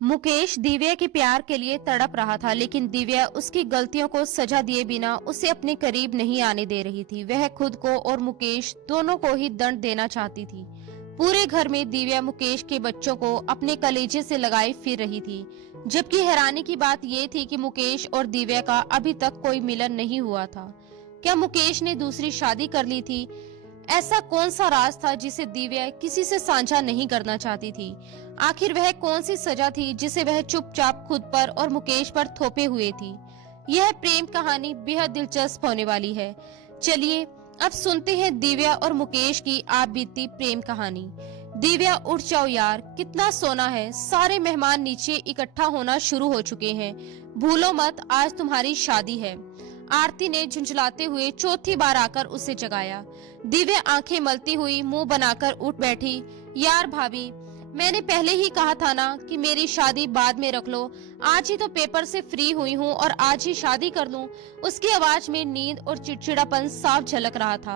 मुकेश दिव्या के प्यार के लिए तड़प रहा था, लेकिन दिव्या उसकी गलतियों को सजा दिए बिना उसे अपने करीब नहीं आने दे रही थी। वह खुद को और मुकेश दोनों को ही दंड देना चाहती थी। पूरे घर में दिव्या मुकेश के बच्चों को अपने कलेजे से लगाए फिर रही थी, जबकि हैरानी की बात यह थी कि मुकेश और दिव्या का अभी तक कोई मिलन नहीं हुआ था। क्या मुकेश ने दूसरी शादी कर ली थी? ऐसा कौन सा राज था जिसे दिव्या किसी से साझा नहीं करना चाहती थी? आखिर वह कौन सी सजा थी जिसे वह चुपचाप खुद पर और मुकेश पर थोपे हुए थी? यह प्रेम कहानी बेहद दिलचस्प होने वाली है। चलिए अब सुनते हैं दिव्या और मुकेश की आप बीती प्रेम कहानी। दिव्या उठ जाओ यार, कितना सोना है। सारे मेहमान नीचे इकट्ठा होना शुरू हो चुके हैं। भूलो मत, आज तुम्हारी शादी है। आरती ने झुंझलाते हुए चौथी बार आकर उसे जगाया। दिव्या आंखें मलती हुई मुंह बनाकर उठ बैठी। यार भाभी, मैंने पहले ही कहा था ना कि मेरी शादी बाद में रख लो। आज ही तो पेपर से फ्री हुई हूँ और आज ही शादी कर लूं। उसकी आवाज में नींद और चिड़चिड़ापन साफ झलक रहा था।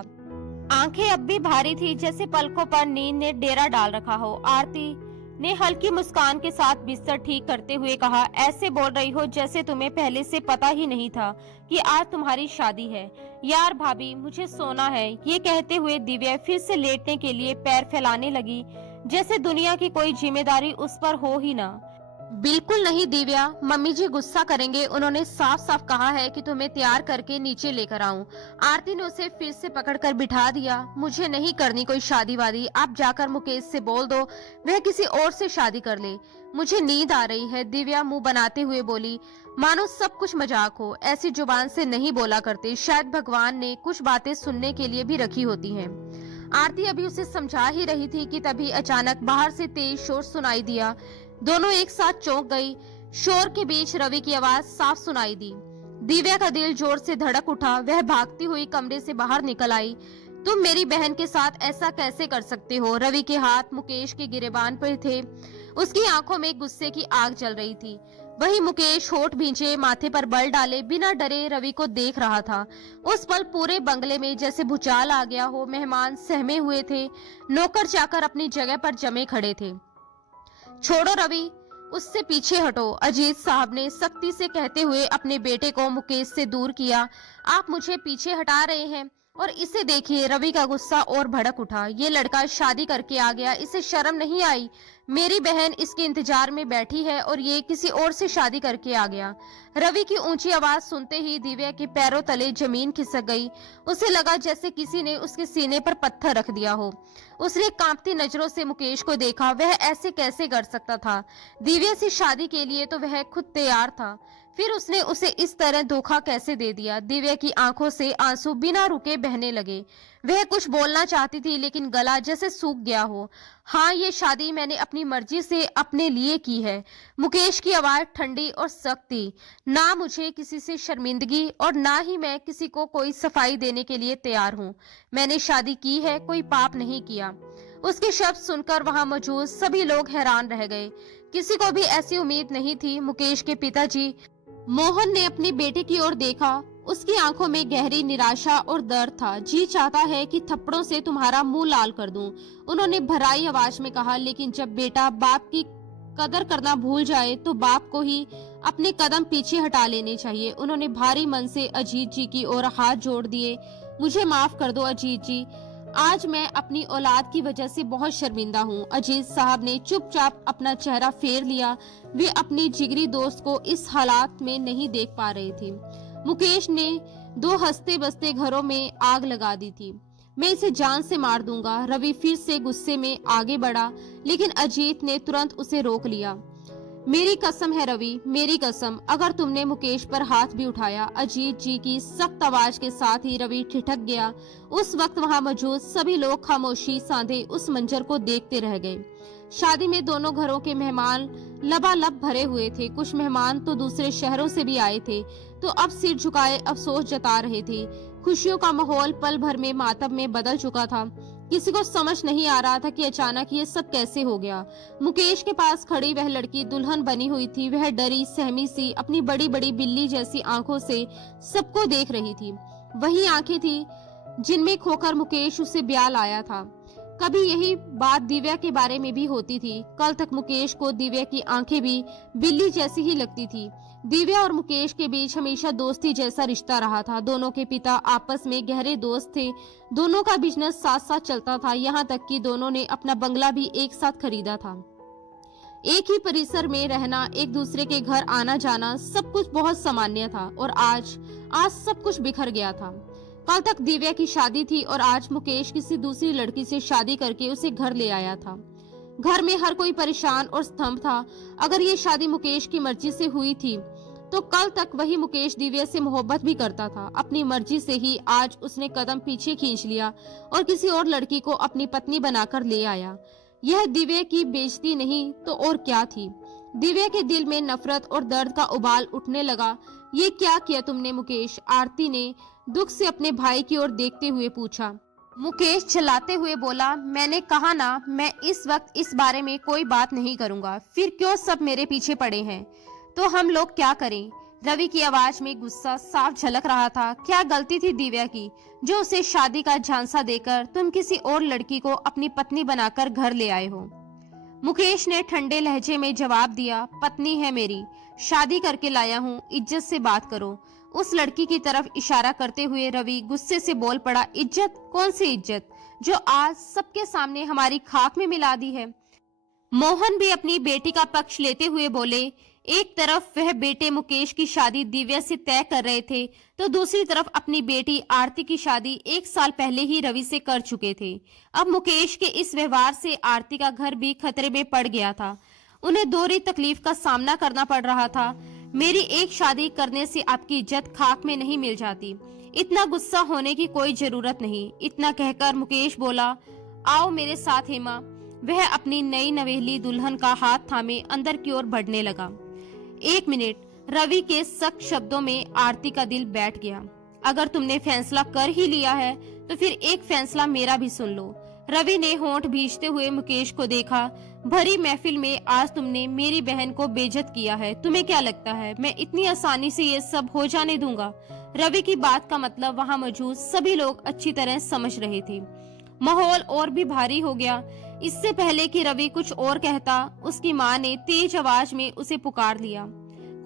आंखें अब भी भारी थी, जैसे पलकों पर नींद ने डेरा डाल रखा हो। आरती ने हल्की मुस्कान के साथ बिस्तर ठीक करते हुए कहा, ऐसे बोल रही हो जैसे तुम्हें पहले से पता ही नहीं था कि आज तुम्हारी शादी है। यार भाभी, मुझे सोना है। ये कहते हुए दिव्या फिर से लेटने के लिए पैर फैलाने लगी, जैसे दुनिया की कोई जिम्मेदारी उस पर हो ही ना। बिल्कुल नहीं दिव्या, मम्मी जी गुस्सा करेंगे। उन्होंने साफ साफ कहा है कि तुम्हें तैयार करके नीचे लेकर आऊं। आरती ने उसे फिर से पकड़कर बिठा दिया। मुझे नहीं करनी कोई शादी वादी। आप जाकर मुकेश से बोल दो वह किसी और से शादी कर ले। मुझे नींद आ रही है, दिव्या मुंह बनाते हुए बोली, मानो सब कुछ मजाक हो। ऐसी जुबान से नहीं बोला करते। शायद भगवान ने कुछ बातें सुनने के लिए भी रखी होती हैं। आरती अभी उसे समझा ही रही थी कि तभी अचानक बाहर से तेज शोर सुनाई दिया। दोनों एक साथ चौंक गई। शोर के बीच रवि की आवाज साफ सुनाई दी। दिव्या का दिल जोर से धड़क उठा। वह भागती हुई कमरे से बाहर निकल आई। तुम मेरी बहन के साथ ऐसा कैसे कर सकते हो? रवि के हाथ मुकेश के गिरेबान पर थे। उसकी आंखों में गुस्से की आग जल रही थी। वही मुकेश होठ भींचे, माथे पर बल डाले बिना डरे रवि को देख रहा था। उस पल पूरे बंगले में जैसे भूचाल आ गया हो। मेहमान सहमे हुए थे, नौकर चाकर अपनी जगह पर जमे खड़े थे। छोड़ो रवि, उससे पीछे हटो, अजीत साहब ने सख्ती से कहते हुए अपने बेटे को मुकेश से दूर किया। आप मुझे पीछे हटा रहे हैं और इसे देखिए। रवि का गुस्सा और भड़क उठा। ये लड़का शादी करके आ गया, इसे शर्म नहीं आई? मेरी बहन इसके इंतजार में बैठी है और ये किसी और से शादी करके आ गया। रवि की ऊंची आवाज सुनते ही दिव्या के पैरों तले जमीन खिसक गई। उसे लगा जैसे किसी ने उसके सीने पर पत्थर रख दिया हो। उसने कांपती नजरों से मुकेश को देखा। वह ऐसे कैसे कर सकता था? दिव्या से शादी के लिए तो वह खुद तैयार था, फिर उसने उसे इस तरह धोखा कैसे दे दिया? दिव्या की आंखों से आंसू बिना रुके बहने लगे। वह कुछ बोलना चाहती थी, लेकिन गला जैसे सूख गया हो। हाँ, ये शादी मैंने अपनी मर्जी से अपने लिए की है। मुकेश की आवाज ठंडी और सख्त थी। ना मुझे किसी से शर्मिंदगी और ना ही मैं किसी को कोई सफाई देने के लिए तैयार हूँ। मैंने शादी की है, कोई पाप नहीं किया। उसके शब्द सुनकर वहां मौजूद सभी लोग हैरान रह गए। किसी को भी ऐसी उम्मीद नहीं थी। मुकेश के पिताजी मोहन ने अपने बेटे की ओर देखा। उसकी आंखों में गहरी निराशा और दर्द था। जी चाहता है कि थप्पड़ों से तुम्हारा मुंह लाल कर दूं, उन्होंने भराई आवाज में कहा। लेकिन जब बेटा बाप की कदर करना भूल जाए तो बाप को ही अपने कदम पीछे हटा लेने चाहिए। उन्होंने भारी मन से अजीत जी की ओर हाथ जोड़ दिए। मुझे माफ कर दो अजीत जी, आज मैं अपनी औलाद की वजह से बहुत शर्मिंदा हूँ। अजीत साहब ने चुपचाप अपना चेहरा फेर लिया। वे अपनी जिगरी दोस्त को इस हालात में नहीं देख पा रहे थे। मुकेश ने दो हंसते बसते घरों में आग लगा दी थी। मैं इसे जान से मार दूंगा। रवि फिर से गुस्से में आगे बढ़ा, लेकिन अजीत ने तुरंत उसे रोक लिया। मेरी कसम है रवि, मेरी कसम, अगर तुमने मुकेश पर हाथ भी उठाया। अजीत जी की सख्त आवाज के साथ ही रवि ठिठक गया। उस वक्त वहां मौजूद सभी लोग खामोशी साधे उस मंजर को देखते रह गए। शादी में दोनों घरों के मेहमान लबालब भरे हुए थे। कुछ मेहमान तो दूसरे शहरों से भी आए थे, तो अब सिर झुकाए अफसोस जता रहे थे। खुशियों का माहौल पल भर में मातम में बदल चुका था। किसी को समझ नहीं आ रहा था कि अचानक ये सब कैसे हो गया। मुकेश के पास खड़ी वह लड़की दुल्हन बनी हुई थी। वह डरी सहमी सी अपनी बड़ी बड़ी बिल्ली जैसी आंखों से सबको देख रही थी। वही आंखें थी जिनमें खोकर मुकेश उसे ब्याह लाया था। कभी यही बात दिव्या के बारे में भी होती थी। कल तक मुकेश को दिव्या की आंखें भी बिल्ली जैसी ही लगती थी। दिव्या और मुकेश के बीच हमेशा दोस्ती जैसा रिश्ता रहा था। दोनों के पिता आपस में गहरे दोस्त थे। दोनों का बिजनेस साथ साथ चलता था, यहाँ तक कि दोनों ने अपना बंगला भी एक साथ खरीदा था। एक ही परिसर में रहना, एक दूसरे के घर आना जाना, सब कुछ बहुत सामान्य था। और आज सब कुछ बिखर गया था। कल तक दिव्या की शादी थी और आज मुकेश किसी दूसरी लड़की से शादी करके उसे घर ले आया था। घर में हर कोई परेशान और स्तंभ था। अगर ये शादी मुकेश की मर्जी से हुई थी तो कल तक वही मुकेश दिव्या से मोहब्बत भी करता था। अपनी मर्जी से ही आज उसने कदम पीछे खींच लिया और किसी और लड़की को अपनी पत्नी बनाकर ले आया। यह दिव्या की बेइज्जती नहीं तो और क्या थी। दिव्या के दिल में नफरत और दर्द का उबाल उठने लगा। ये क्या किया तुमने मुकेश? आरती ने दुख से अपने भाई की ओर देखते हुए पूछा। मुकेश चिल्लाते हुए बोला, मैंने कहा ना, मैं इस वक्त इस बारे में कोई बात नहीं करूंगा। फिर क्यों सब मेरे पीछे पड़े हैं? तो हम लोग क्या करें? रवि की आवाज में गुस्सा साफ झलक रहा था। क्या गलती थी दिव्या की जो उसे शादी का झांसा देकर तुम किसी और लड़की को अपनी पत्नी बनाकर घर ले आए हो? मुकेश ने ठंडे लहजे में जवाब दिया, पत्नी है मेरी, शादी करके लाया हूँ, इज्जत से बात करो। उस लड़की की तरफ इशारा करते हुए रवि गुस्से से बोल पड़ा, इज्जत? कौन सी इज्जत जो आज सबके सामने हमारी खाक में मिला दी है? मोहन भी अपनी बेटी का पक्ष लेते हुए बोले, एक तरफ वह बेटे मुकेश की शादी दिव्या से तय कर रहे थे तो दूसरी तरफ अपनी बेटी आरती की शादी 1 साल पहले ही रवि से कर चुके थे। अब मुकेश के इस व्यवहार से आरती का घर भी खतरे में पड़ गया था। उन्हें दोहरी तकलीफ का सामना करना पड़ रहा था। मेरी एक शादी करने से आपकी इज्जत खाक में नहीं मिल जाती, इतना गुस्सा होने की कोई जरूरत नहीं। इतना कहकर मुकेश बोला, आओ मेरे साथ हेमा। वह अपनी नई नवेली दुल्हन का हाथ थामे अंदर की ओर बढ़ने लगा। 1 मिनट, रवि के सख्त शब्दों में आरती का दिल बैठ गया। अगर तुमने फैसला कर ही लिया है तो फिर एक फैसला मेरा भी सुन लो। रवि ने होंठ भींचते हुए मुकेश को देखा। भरी महफिल में आज तुमने मेरी बहन को बेइज्जत किया है। तुम्हें क्या लगता है मैं इतनी आसानी से ये सब हो जाने दूंगा? रवि की बात का मतलब वहाँ मौजूद सभी लोग अच्छी तरह समझ रहे थे। माहौल और भी भारी हो गया। इससे पहले कि रवि कुछ और कहता, उसकी माँ ने तेज आवाज में उसे पुकार लिया,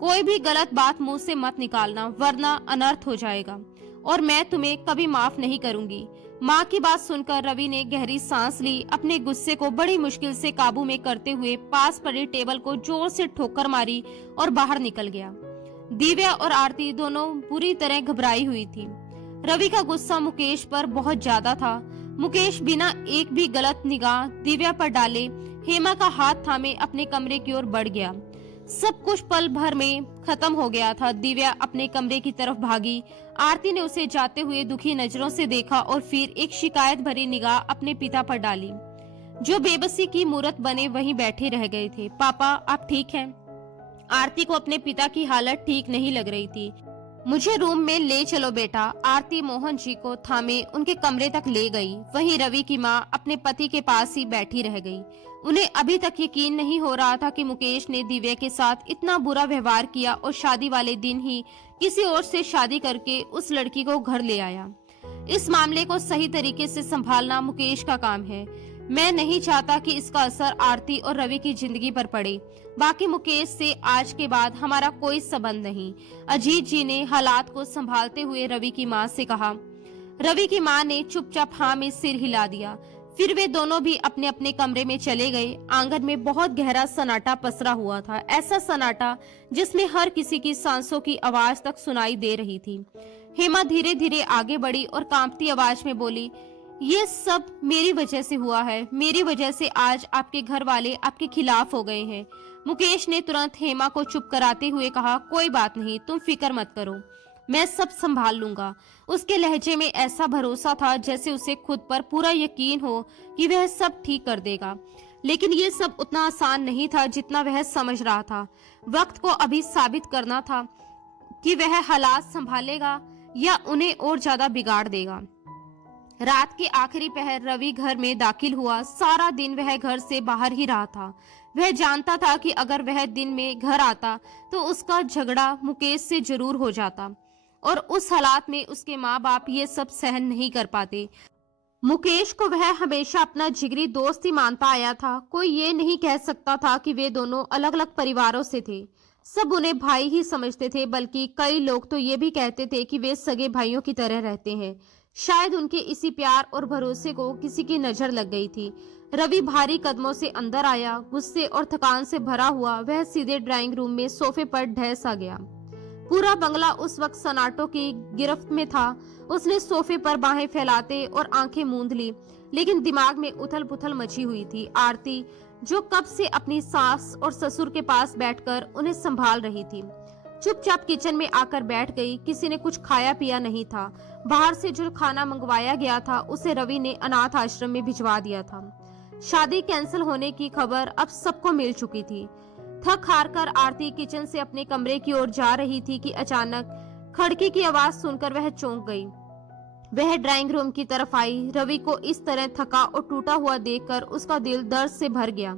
कोई भी गलत बात मुंह से मत निकालना वरना अनर्थ हो जाएगा और मैं तुम्हें कभी माफ नहीं करूंगी। माँ की बात सुनकर रवि ने गहरी सांस ली। अपने गुस्से को बड़ी मुश्किल से काबू में करते हुए पास पड़े टेबल को जोर से ठोकर मारी और बाहर निकल गया। दिव्या और आरती दोनों बुरी तरह घबराई हुई थी। रवि का गुस्सा मुकेश पर बहुत ज्यादा था। मुकेश बिना एक भी गलत निगाह दिव्या पर डाले हेमा का हाथ थामे अपने कमरे की ओर बढ़ गया। सब कुछ पल भर में खत्म हो गया था। दिव्या अपने कमरे की तरफ भागी। आरती ने उसे जाते हुए दुखी नजरों से देखा और फिर एक शिकायत भरी निगाह अपने पिता पर डाली, जो बेबसी की मूरत बने वहीं बैठे रह गए थे। पापा, आप ठीक हैं? आरती को अपने पिता की हालत ठीक नहीं लग रही थी। मुझे रूम में ले चलो बेटा। आरती मोहन जी को थामे उनके कमरे तक ले गई। वहीं रवि की माँ अपने पति के पास ही बैठी रह गई। उन्हें अभी तक यकीन नहीं हो रहा था कि मुकेश ने दिव्या के साथ इतना बुरा व्यवहार किया और शादी वाले दिन ही किसी और से शादी करके उस लड़की को घर ले आया। इस मामले को सही तरीके से संभालना मुकेश का काम है। मैं नहीं चाहता कि इसका असर आरती और रवि की जिंदगी पर पड़े। बाकी मुकेश से आज के बाद हमारा कोई संबंध नहीं। अजीत जी ने हालात को संभालते हुए रवि की माँ से कहा। रवि की माँ ने चुपचाप हाँ में सिर हिला दिया। फिर वे दोनों भी अपने अपने कमरे में चले गए। आंगन में बहुत गहरा सन्नाटा पसरा हुआ था, ऐसा सन्नाटा जिसमें हर किसी की सांसों की आवाज तक सुनाई दे रही थी। हेमा धीरे धीरे आगे बढ़ी और कांपती आवाज में बोली, ये सब मेरी वजह से हुआ है। मेरी वजह से आज आपके घर वाले आपके खिलाफ हो गए हैं। मुकेश ने तुरंत हेमा को चुप कराते हुए कहा, कोई बात नहीं, तुम फिक्र मत करो, मैं सब संभाल लूंगा। उसके लहजे में ऐसा भरोसा था जैसे उसे खुद पर पूरा यकीन हो कि वह सब ठीक कर देगा। लेकिन ये सब उतना आसान नहीं था जितना वह समझ रहा था। वक्त को अभी साबित करना था कि वह हालात संभालेगा या उन्हें और ज्यादा बिगाड़ देगा। रात के आखिरी पहर रवि घर में दाखिल हुआ। सारा दिन वह घर से बाहर ही रहा था। वह जानता था कि अगर वह दिन में घर आता तो उसका झगड़ा मुकेश से जरूर हो जाता और उस हालात में उसके माँ बाप ये सब सहन नहीं कर पाते। मुकेश को वह हमेशा अपना जिगरी दोस्त ही मानता आया था। कोई ये नहीं कह सकता था कि वे दोनों अलग अलग परिवारों से थे। सब उन्हें भाई ही समझते थे, बल्कि कई लोग तो ये भी कहते थे कि वे सगे भाइयों की तरह रहते हैं। शायद उनके इसी प्यार और भरोसे को किसी की नजर लग गई थी। रवि भारी कदमों से अंदर आया, गुस्से और थकान से भरा हुआ। वह सीधे ड्राइंग रूम में सोफे पर ढह सा गया। पूरा बंगला उस वक्त सन्नाटों की गिरफ्त में था। उसने सोफे पर बाहें फैलाते और आंखें मूंद ली, लेकिन दिमाग में उथल पुथल मची हुई थी। आरती, जो कब से अपनी सास और ससुर के पास बैठकर उन्हें संभाल रही थी, चुपचाप किचन में आकर बैठ गई। किसी ने कुछ खाया पिया नहीं था। बाहर से जो खाना मंगवाया गया था उसे रवि ने अनाथ आश्रम में भिजवा दिया था। शादी कैंसिल होने की खबर अब सबको मिल चुकी थी। थक हार कर आरती किचन से अपने कमरे की ओर जा रही थी कि अचानक खड़की की आवाज सुनकर वह चौंक गई। वह ड्राइंग रूम की तरफ आई। रवि को इस तरह थका और टूटा हुआ देखकर उसका दिल दर्द से भर गया।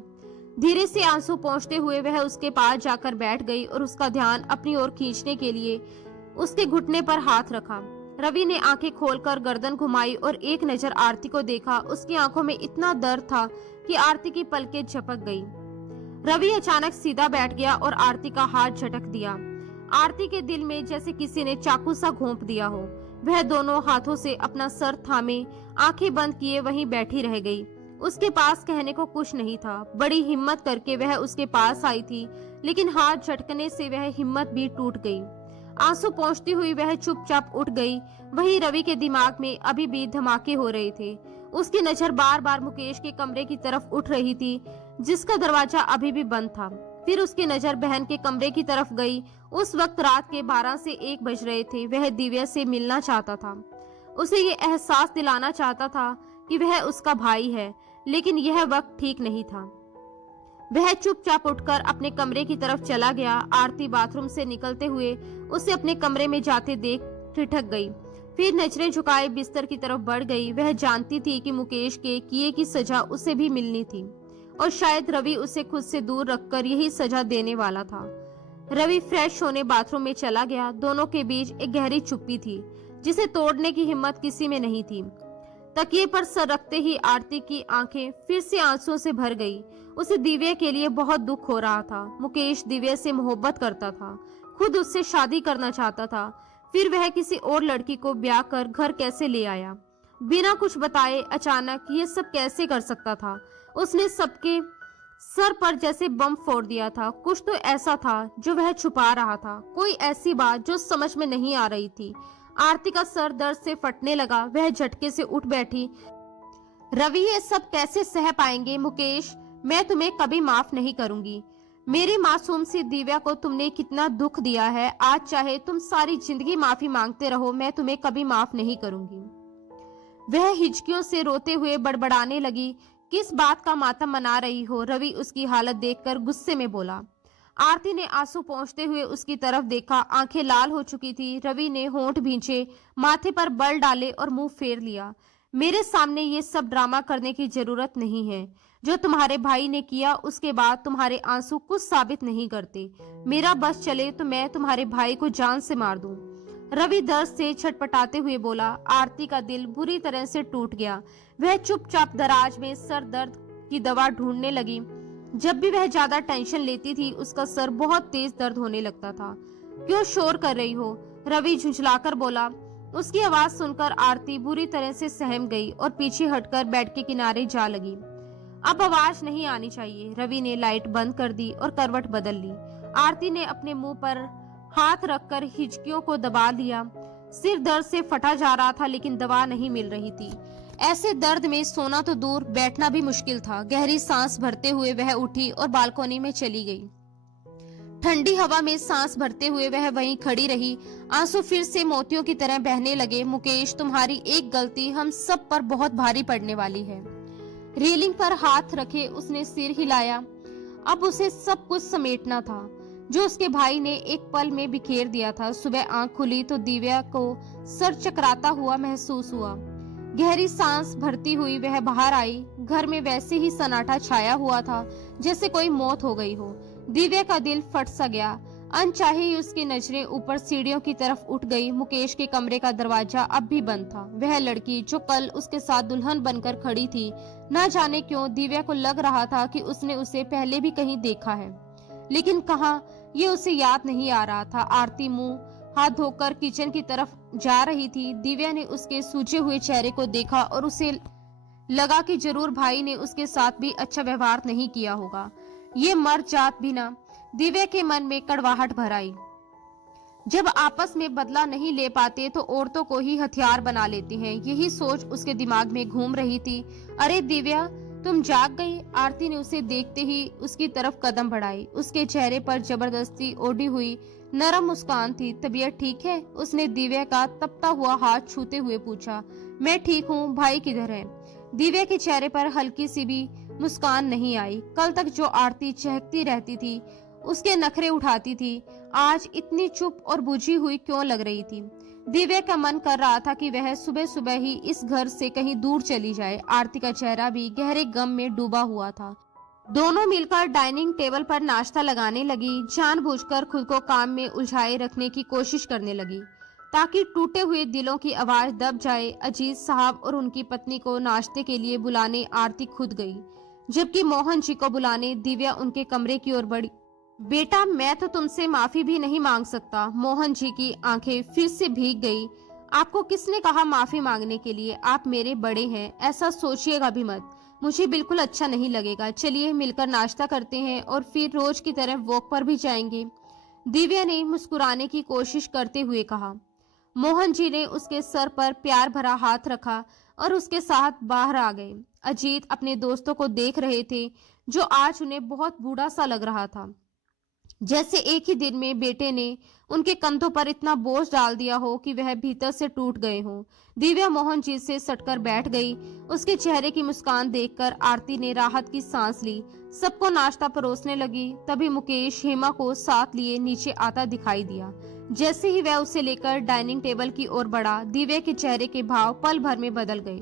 धीरे से आंसू पोंछते हुए वह उसके पास जाकर बैठ गई और उसका ध्यान अपनी ओर खींचने के लिए उसके घुटने पर हाथ रखा। रवि ने आंखें खोलकर गर्दन घुमाई और एक नजर आरती को देखा। उसकी आंखों में इतना दर्द था कि आरती की पलकें झपक गई। रवि अचानक सीधा बैठ गया और आरती का हाथ झटक दिया। आरती के दिल में जैसे किसी ने चाकू सा घोंप दिया हो। वह दोनों हाथों से अपना सर थामे आंखें बंद किए वहीं बैठी रह गई। उसके पास कहने को कुछ नहीं था। बड़ी हिम्मत करके वह उसके पास आई थी, लेकिन हाथ झटकने से वह हिम्मत भी टूट गई। आंसू पोंछती हुई वह चुपचाप उठ गई। वहीं रवि के दिमाग में अभी भी धमाके हो रहे थे। उसकी नजर बार बार मुकेश के कमरे की तरफ उठ रही थी, जिसका दरवाजा अभी भी बंद था। फिर उसकी नजर बहन के कमरे की तरफ गई। उस वक्त रात के 12 से 1 बज रहे थे। वह दिव्या से मिलना चाहता था। उसे ये एहसास दिलाना चाहता था कि वह उसका भाई है, लेकिन यह वक्त ठीक नहीं था। वह चुपचाप उठकर अपने कमरे की तरफ चला गया। आरती बाथरूम से निकलते हुए उसे अपने कमरे में जाते देख ठिठक गई। फिर नजरें झुकाए बिस्तर की तरफ बढ़ गई। वह जानती थी कि मुकेश के किए की सजा उसे भी मिलनी थी, और शायद रवि उसे खुद से दूर रखकर यही सजा देने वाला था। रवि फ्रेश होने बाथरूम में चला गया। दोनों के बीच एक गहरी चुप्पी थी, जिसे तोड़ने की हिम्मत किसी में नहीं थी। तकिए पर सर रखते ही आरती की आंखें फिर से आंसुओं से भर गई। उसे दिव्या के लिए बहुत दुख हो रहा था। मुकेश दिव्या से मोहब्बत करता था, खुद उससे शादी करना चाहता था। फिर वह किसी और लड़की को ब्याह कर घर कैसे ले आया, बिना कुछ बताए अचानक ये सब कैसे कर सकता था? उसने सबके सर पर जैसे बम फोड़ दिया था। कुछ तो ऐसा था जो वह छुपा रहा था, कोई ऐसी बात जो समझ में नहीं आ रही थी। आरती का सर दर्द से फटने लगा। वह झटके से उठ बैठी। रवि, ये सब कैसे सह पाएंगे? मुकेश, मैं तुम्हें कभी माफ नहीं करूंगी। मेरी मासूम सी दिव्या को तुमने कितना दुख दिया है। आज चाहे तुम सारी जिंदगी माफी मांगते रहो, मैं तुम्हें कभी माफ नहीं करूंगी। वह हिचकियों से रोते हुए बड़बड़ाने लगी। किस बात का मातम मना रही हो? रवि उसकी हालत देखकर गुस्से में बोला। आरती ने आंसू पोंछते हुए उसकी तरफ देखा। आंखें लाल हो चुकी थी। रवि ने होंठ भींचे, माथे पर बल डाले और मुंह फेर लिया। मेरे सामने ये सब ड्रामा करने की जरूरत नहीं है। जो तुम्हारे भाई ने किया उसके बाद तुम्हारे आंसू कुछ साबित नहीं करते। मेरा बस चले तो मैं तुम्हारे भाई को जान से मार दूं। रवि दर्द से छटपटाते हुए बोला। आरती का दिल बुरी तरह से टूट गया। वह चुपचाप दराज में सर दर्द की दवा ढूंढने लगी। जब भी वह ज्यादा टेंशन लेती थी उसका सर बहुत तेज दर्द होने लगता था। क्यों शोर कर रही हो? रवि झुंझलाकर बोला। उसकी आवाज सुनकर आरती बुरी तरह से सहम गई और पीछे हटकर बेड के किनारे जा लगी। अब आवाज नहीं आनी चाहिए। रवि ने लाइट बंद कर दी और करवट बदल ली। आरती ने अपने मुंह पर हाथ रखकर हिचकियों को दबा लिया। सिर दर्द से फटा जा रहा था, लेकिन दवा नहीं मिल रही थी। ऐसे दर्द में सोना तो दूर, बैठना भी मुश्किल था। गहरी सांस भरते हुए वह उठी और बालकनी में चली गई। ठंडी हवा में सांस भरते हुए वह वहीं खड़ी रही। आंसू फिर से मोतियों की तरह बहने लगे। मुकेश, तुम्हारी एक गलती हम सब पर बहुत भारी पड़ने वाली है। रेलिंग पर हाथ रखे उसने सिर हिलाया। अब उसे सब कुछ समेटना था जो उसके भाई ने एक पल में बिखेर दिया था। सुबह आंख खुली तो दिव्या को सर चकराता हुआ महसूस हुआ। गहरी सांस भरती हुई वह बाहर आई। घर में वैसे ही सन्नाटा छाया हुआ था, जैसे कोई मौत हो गई हो। दिव्या का दिल फट सा गया। अनचाहे ही उसकी नजरें ऊपर सीढ़ियों की तरफ उठ गई। मुकेश के कमरे का दरवाजा अब भी बंद था। वह लड़की जो कल उसके साथ दुल्हन बनकर खड़ी थी, न जाने क्यों दिव्या को लग रहा था कि उसने उसे पहले भी कहीं देखा है, लेकिन कहाँ, ये उसे याद नहीं आ रहा था। आरती मुंह हाथ धोकर किचन की तरफ जा रही थी। दिव्या ने उसके सूजे हुए चेहरे को देखा और उसे लगा कि जरूर भाई ने उसके साथ भी अच्छा व्यवहार नहीं किया होगा। ये मर जात भी ना। दिव्या के मन में कड़वाहट भर आई। जब आपस में बदला नहीं ले पाते तो औरतों को ही हथियार बना लेती हैं। यही सोच उसके दिमाग में घूम रही थी। अरे दिव्या, तुम जाग गई? आरती ने उसे देखते ही उसकी तरफ कदम बढ़ाई। उसके चेहरे पर जबरदस्ती ओढ़ी हुई नरम मुस्कान थी। तबीयत ठीक है? उसने दिव्या का तपता हुआ हाथ छूते हुए पूछा। मैं ठीक हूँ, भाई किधर है? दिव्या के चेहरे पर हल्की सी भी मुस्कान नहीं आई। कल तक जो आरती चहकती रहती थी, उसके नखरे उठाती थी, आज इतनी चुप और बुझी हुई क्यों लग रही थी? दिव्या का मन कर रहा था कि वह सुबह सुबह ही इस घर से कहीं दूर चली जाए। आरती का चेहरा भी गहरे गम में डूबा हुआ था। दोनों मिलकर डाइनिंग टेबल पर नाश्ता लगाने लगी। जानबूझकर खुद को काम में उलझाए रखने की कोशिश करने लगी ताकि टूटे हुए दिलों की आवाज दब जाए। अजीत साहब और उनकी पत्नी को नाश्ते के लिए बुलाने आरती खुद गई, जबकि मोहन जी को बुलाने दिव्या उनके कमरे की ओर बढ़ी। बेटा, मैं तो तुमसे माफी भी नहीं मांग सकता। मोहन जी की आंखें फिर से भीग गई। आपको किसने कहा माफी मांगने के लिए? आप मेरे बड़े हैं, ऐसा सोचिएगा भी मत। मुझे बिल्कुल अच्छा नहीं लगेगा। चलिए मिलकर नाश्ता करते हैं और फिर रोज की तरह वॉक पर भी जाएंगे। दिव्या ने मुस्कुराने की कोशिश करते हुए कहा। मोहन जी ने उसके सर पर प्यार भरा हाथ रखा और उसके साथ बाहर आ गए। अजीत अपने दोस्तों को देख रहे थे, जो आज उन्हें बहुत बूढ़ा सा लग रहा था, जैसे एक ही दिन में बेटे ने उनके कंधों पर इतना बोझ डाल दिया हो कि वह भीतर से टूट गए हों। दिव्या मोहन जी से सटकर बैठ गई। उसके चेहरे की मुस्कान देखकर आरती ने राहत की सांस ली। सबको नाश्ता परोसने लगी। तभी मुकेश हेमा को साथ लिए नीचे आता दिखाई दिया। जैसे ही वह उसे लेकर डाइनिंग टेबल की ओर बढ़ा, दिव्या के चेहरे के भाव पल भर में बदल गए।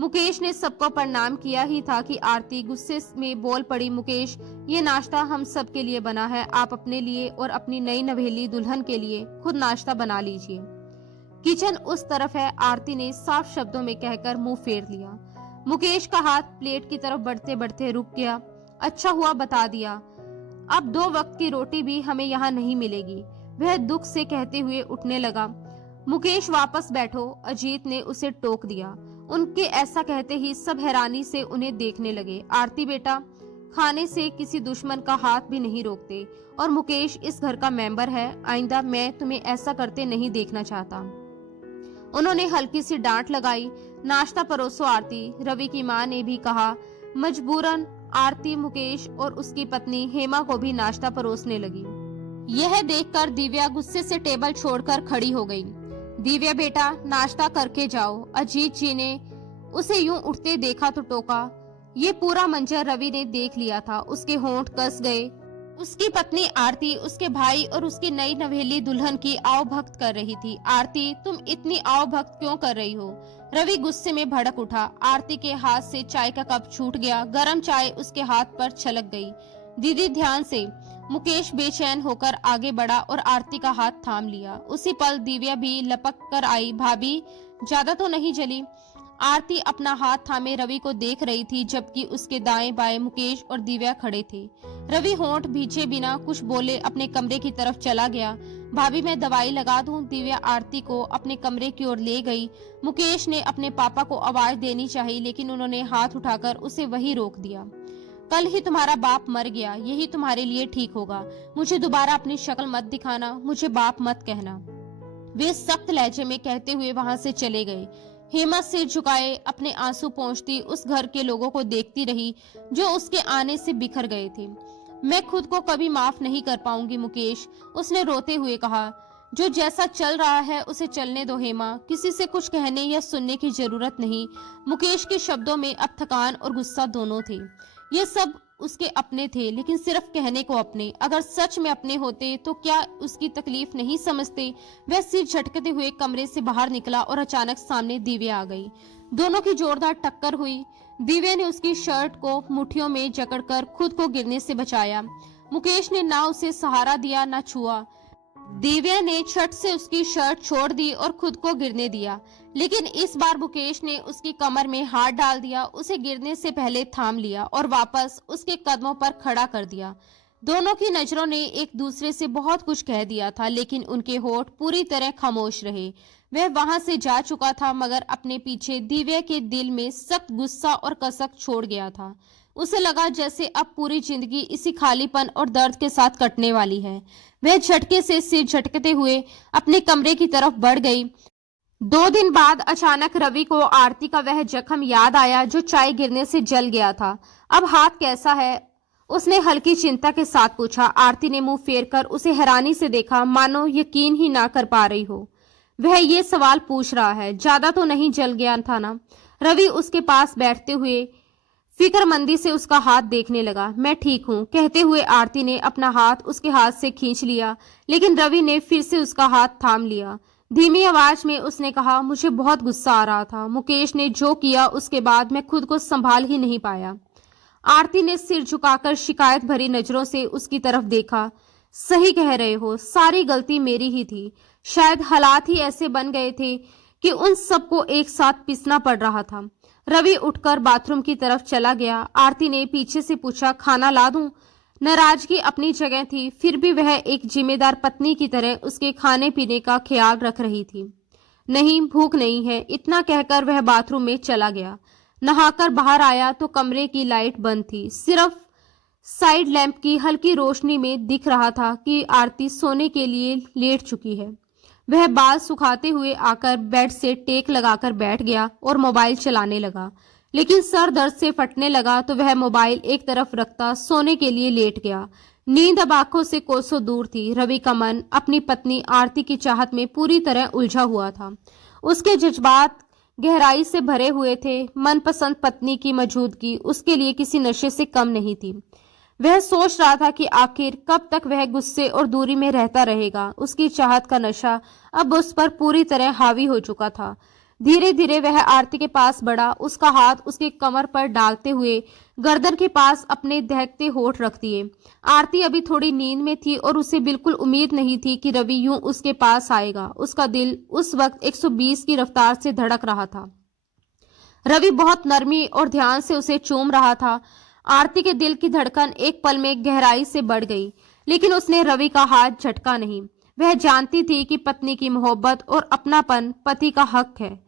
मुकेश ने सबको प्रणाम किया ही था कि आरती गुस्से में बोल पड़ी। मुकेश, ये नाश्ता हम सब के लिए बना है। आप अपने लिए और अपनी नई नवेली दुल्हन के लिए खुद नाश्ता बना लीजिए। किचन उस तरफ है, आरती ने साफ शब्दों में कहकर मुंह फेर लिया। मुकेश का हाथ प्लेट की तरफ बढ़ते बढ़ते रुक गया। अच्छा हुआ बता दिया, अब 2 वक्त की रोटी भी हमें यहाँ नहीं मिलेगी, वह दुख से कहते हुए उठने लगा। मुकेश, वापस बैठो, अजीत ने उसे टोक दिया। उनके ऐसा कहते ही सब हैरानी से उन्हें देखने लगे। आरती बेटा, खाने से किसी दुश्मन का हाथ भी नहीं रोकते, और मुकेश इस घर का मेंबर है। आइंदा मैं तुम्हें ऐसा करते नहीं देखना चाहता। उन्होंने हल्की सी डांट लगाई। नाश्ता परोसो आरती, रवि की मां ने भी कहा। मजबूरन आरती मुकेश और उसकी पत्नी हेमा को भी नाश्ता परोसने लगी। यह देखकर दिव्या गुस्से से टेबल छोड़कर खड़ी हो गई। दिव्या बेटा, नाश्ता करके जाओ। अजीत जी ने उसे यूं उठते देखा तो टोका। ये पूरा मंजर रवि ने देख लिया था। उसके होंठ कस गए। उसकी पत्नी आरती उसके भाई और उसकी नई नवेली दुल्हन की आओ भक्त कर रही थी। आरती, तुम इतनी आओ भक्त क्यों कर रही हो? रवि गुस्से में भड़क उठा। आरती के हाथ से चाय का कप छूट गया। गरम चाय उसके हाथ पर छलक गई। दीदी ध्यान से। मुकेश बेचैन होकर आगे बढ़ा और आरती का हाथ थाम लिया। उसी पल दिव्या भी लपक कर आई। भाभी, ज्यादा तो नहीं जली? आरती अपना हाथ थामे रवि को देख रही थी, जबकि उसके दाएं बाएं मुकेश और दिव्या खड़े थे। रवि होंठ भींचे बिना कुछ बोले अपने कमरे की तरफ चला गया। भाभी, मैं दवाई लगा दूं? दिव्या आरती को अपने कमरे की ओर ले गई। मुकेश ने अपने पापा को आवाज देनी चाहिए, लेकिन उन्होंने हाथ उठाकर उसे वहीं रोक दिया। कल ही तुम्हारा बाप मर गया, यही तुम्हारे लिए ठीक होगा। मुझे दोबारा अपनी शक्ल मत दिखाना, मुझे बाप मत कहना, वे सख्त लहजे में कहते हुए वहां से चले गए। हेमा सिर झुकाए अपने आंसू पोंछती उस घर के लोगों को देखती रही, जो उसके आने से बिखर गए थे। मैं खुद को कभी माफ नहीं कर पाऊंगी मुकेश, उसने रोते हुए कहा। जो जैसा चल रहा है उसे चलने दो हेमा, किसी से कुछ कहने या सुनने की जरूरत नहीं। मुकेश के शब्दों में अब थकान और गुस्सा दोनों थे। ये सब उसके अपने थे, लेकिन सिर्फ कहने को अपने। अगर सच में अपने होते तो क्या उसकी तकलीफ नहीं समझते? वह सिर झटकते हुए कमरे से बाहर निकला और अचानक सामने दिव्या आ गई। दोनों की जोरदार टक्कर हुई। दिव्या ने उसकी शर्ट को मुट्ठियों में जकड़कर खुद को गिरने से बचाया। मुकेश ने ना उसे सहारा दिया ना छुआ। दिव्या ने छट से उसकी शर्ट छोड़ दी और खुद को गिरने दिया, लेकिन इस बार मुकेश ने उसकी कमर में हाथ डाल दिया, उसे गिरने से पहले थाम लिया और वापस उसके कदमों पर खड़ा कर दिया। दोनों की नजरों ने एक दूसरे से बहुत कुछ कह दिया था, लेकिन उनके होठ पूरी तरह खामोश रहे। वह वहां से जा चुका था, मगर अपने पीछे दिव्या के दिल में सख्त गुस्सा और कसक छोड़ गया था। उसे लगा जैसे अब पूरी जिंदगी इसी खालीपन और दर्द के साथ कटने वाली है। वह झटके से सिर झटकते हुए अपने कमरे की तरफ बढ़ गई। 2 दिन बाद अचानक रवि को आरती का वह जख्म याद आया जो चाय गिरने से जल गया था। अब हाथ कैसा है? उसने हल्की चिंता के साथ पूछा। आरती ने मुंह फेरकर उसे हैरानी से देखा, मानो यकीन ही ना कर पा रही हो। वह ये सवाल पूछ रहा है, ज्यादा तो नहीं जल गया था ना? रवि उसके पास बैठते हुए फिक्रमंदी से उसका हाथ देखने लगा। मैं ठीक हूँ, कहते हुए आरती ने अपना हाथ उसके हाथ से खींच लिया, लेकिन रवि ने फिर से उसका हाथ थाम लिया। धीमी आवाज में उसने कहा, मुझे बहुत गुस्सा आ रहा था। मुकेश ने जो किया उसके बाद मैं खुद को संभाल ही नहीं पाया। आरती ने सिर झुकाकर शिकायत भरी नजरों से उसकी तरफ देखा। सही कह रहे हो, सारी गलती मेरी ही थी। शायद हालात ही ऐसे बन गए थे कि उन सबको एक साथ पिसना पड़ रहा था। रवि उठकर बाथरूम की तरफ चला गया। आरती ने पीछे से पूछा, खाना ला दूं? नाराजगी अपनी जगह थी, फिर भी वह एक जिम्मेदार पत्नी की तरह उसके खाने पीने का ख्याल रख रही थी। नहीं, भूख नहीं है, इतना कहकर वह बाथरूम में चला गया। नहाकर बाहर आया तो कमरे की लाइट बंद थी। सिर्फ साइड लैंप की हल्की रोशनी में दिख रहा था कि आरती सोने के लिए लेट चुकी है। वह बाल सुखाते हुए आकर बेड से टेक लगाकर बैठ गया और मोबाइल चलाने लगा, लेकिन सर दर्द से फटने लगा तो वह मोबाइल एक तरफ रखता सोने के लिए लेट गया। नींद अब आंखों से कोसों दूर थी। रवि का मन अपनी पत्नी आरती की चाहत में पूरी तरह उलझा हुआ था। उसके जज्बात गहराई से भरे हुए थे। मनपसंद पत्नी की मौजूदगी उसके लिए किसी नशे से कम नहीं थी। वह सोच रहा था कि आखिर कब तक वह गुस्से और दूरी में रहता रहेगा। उसकी चाहत का नशा अब उस पर पूरी तरह हावी हो चुका था। धीरे धीरे वह आरती के पास बढ़ा, उसका हाथ उसके कमर पर डालते हुए गर्दन के पास अपने दहकते होठ रख दिए। आरती अभी थोड़ी नींद में थी और उसे बिल्कुल उम्मीद नहीं थी कि रवि यूं उसके पास आएगा। उसका दिल उस वक्त 120 की रफ्तार से धड़क रहा था। रवि बहुत नरमी और ध्यान से उसे चूम रहा था। आरती के दिल की धड़कन एक पल में गहराई से बढ़ गई, लेकिन उसने रवि का हाथ झटका नहीं। वह जानती थी कि पत्नी की मोहब्बत और अपनापन पति का हक है।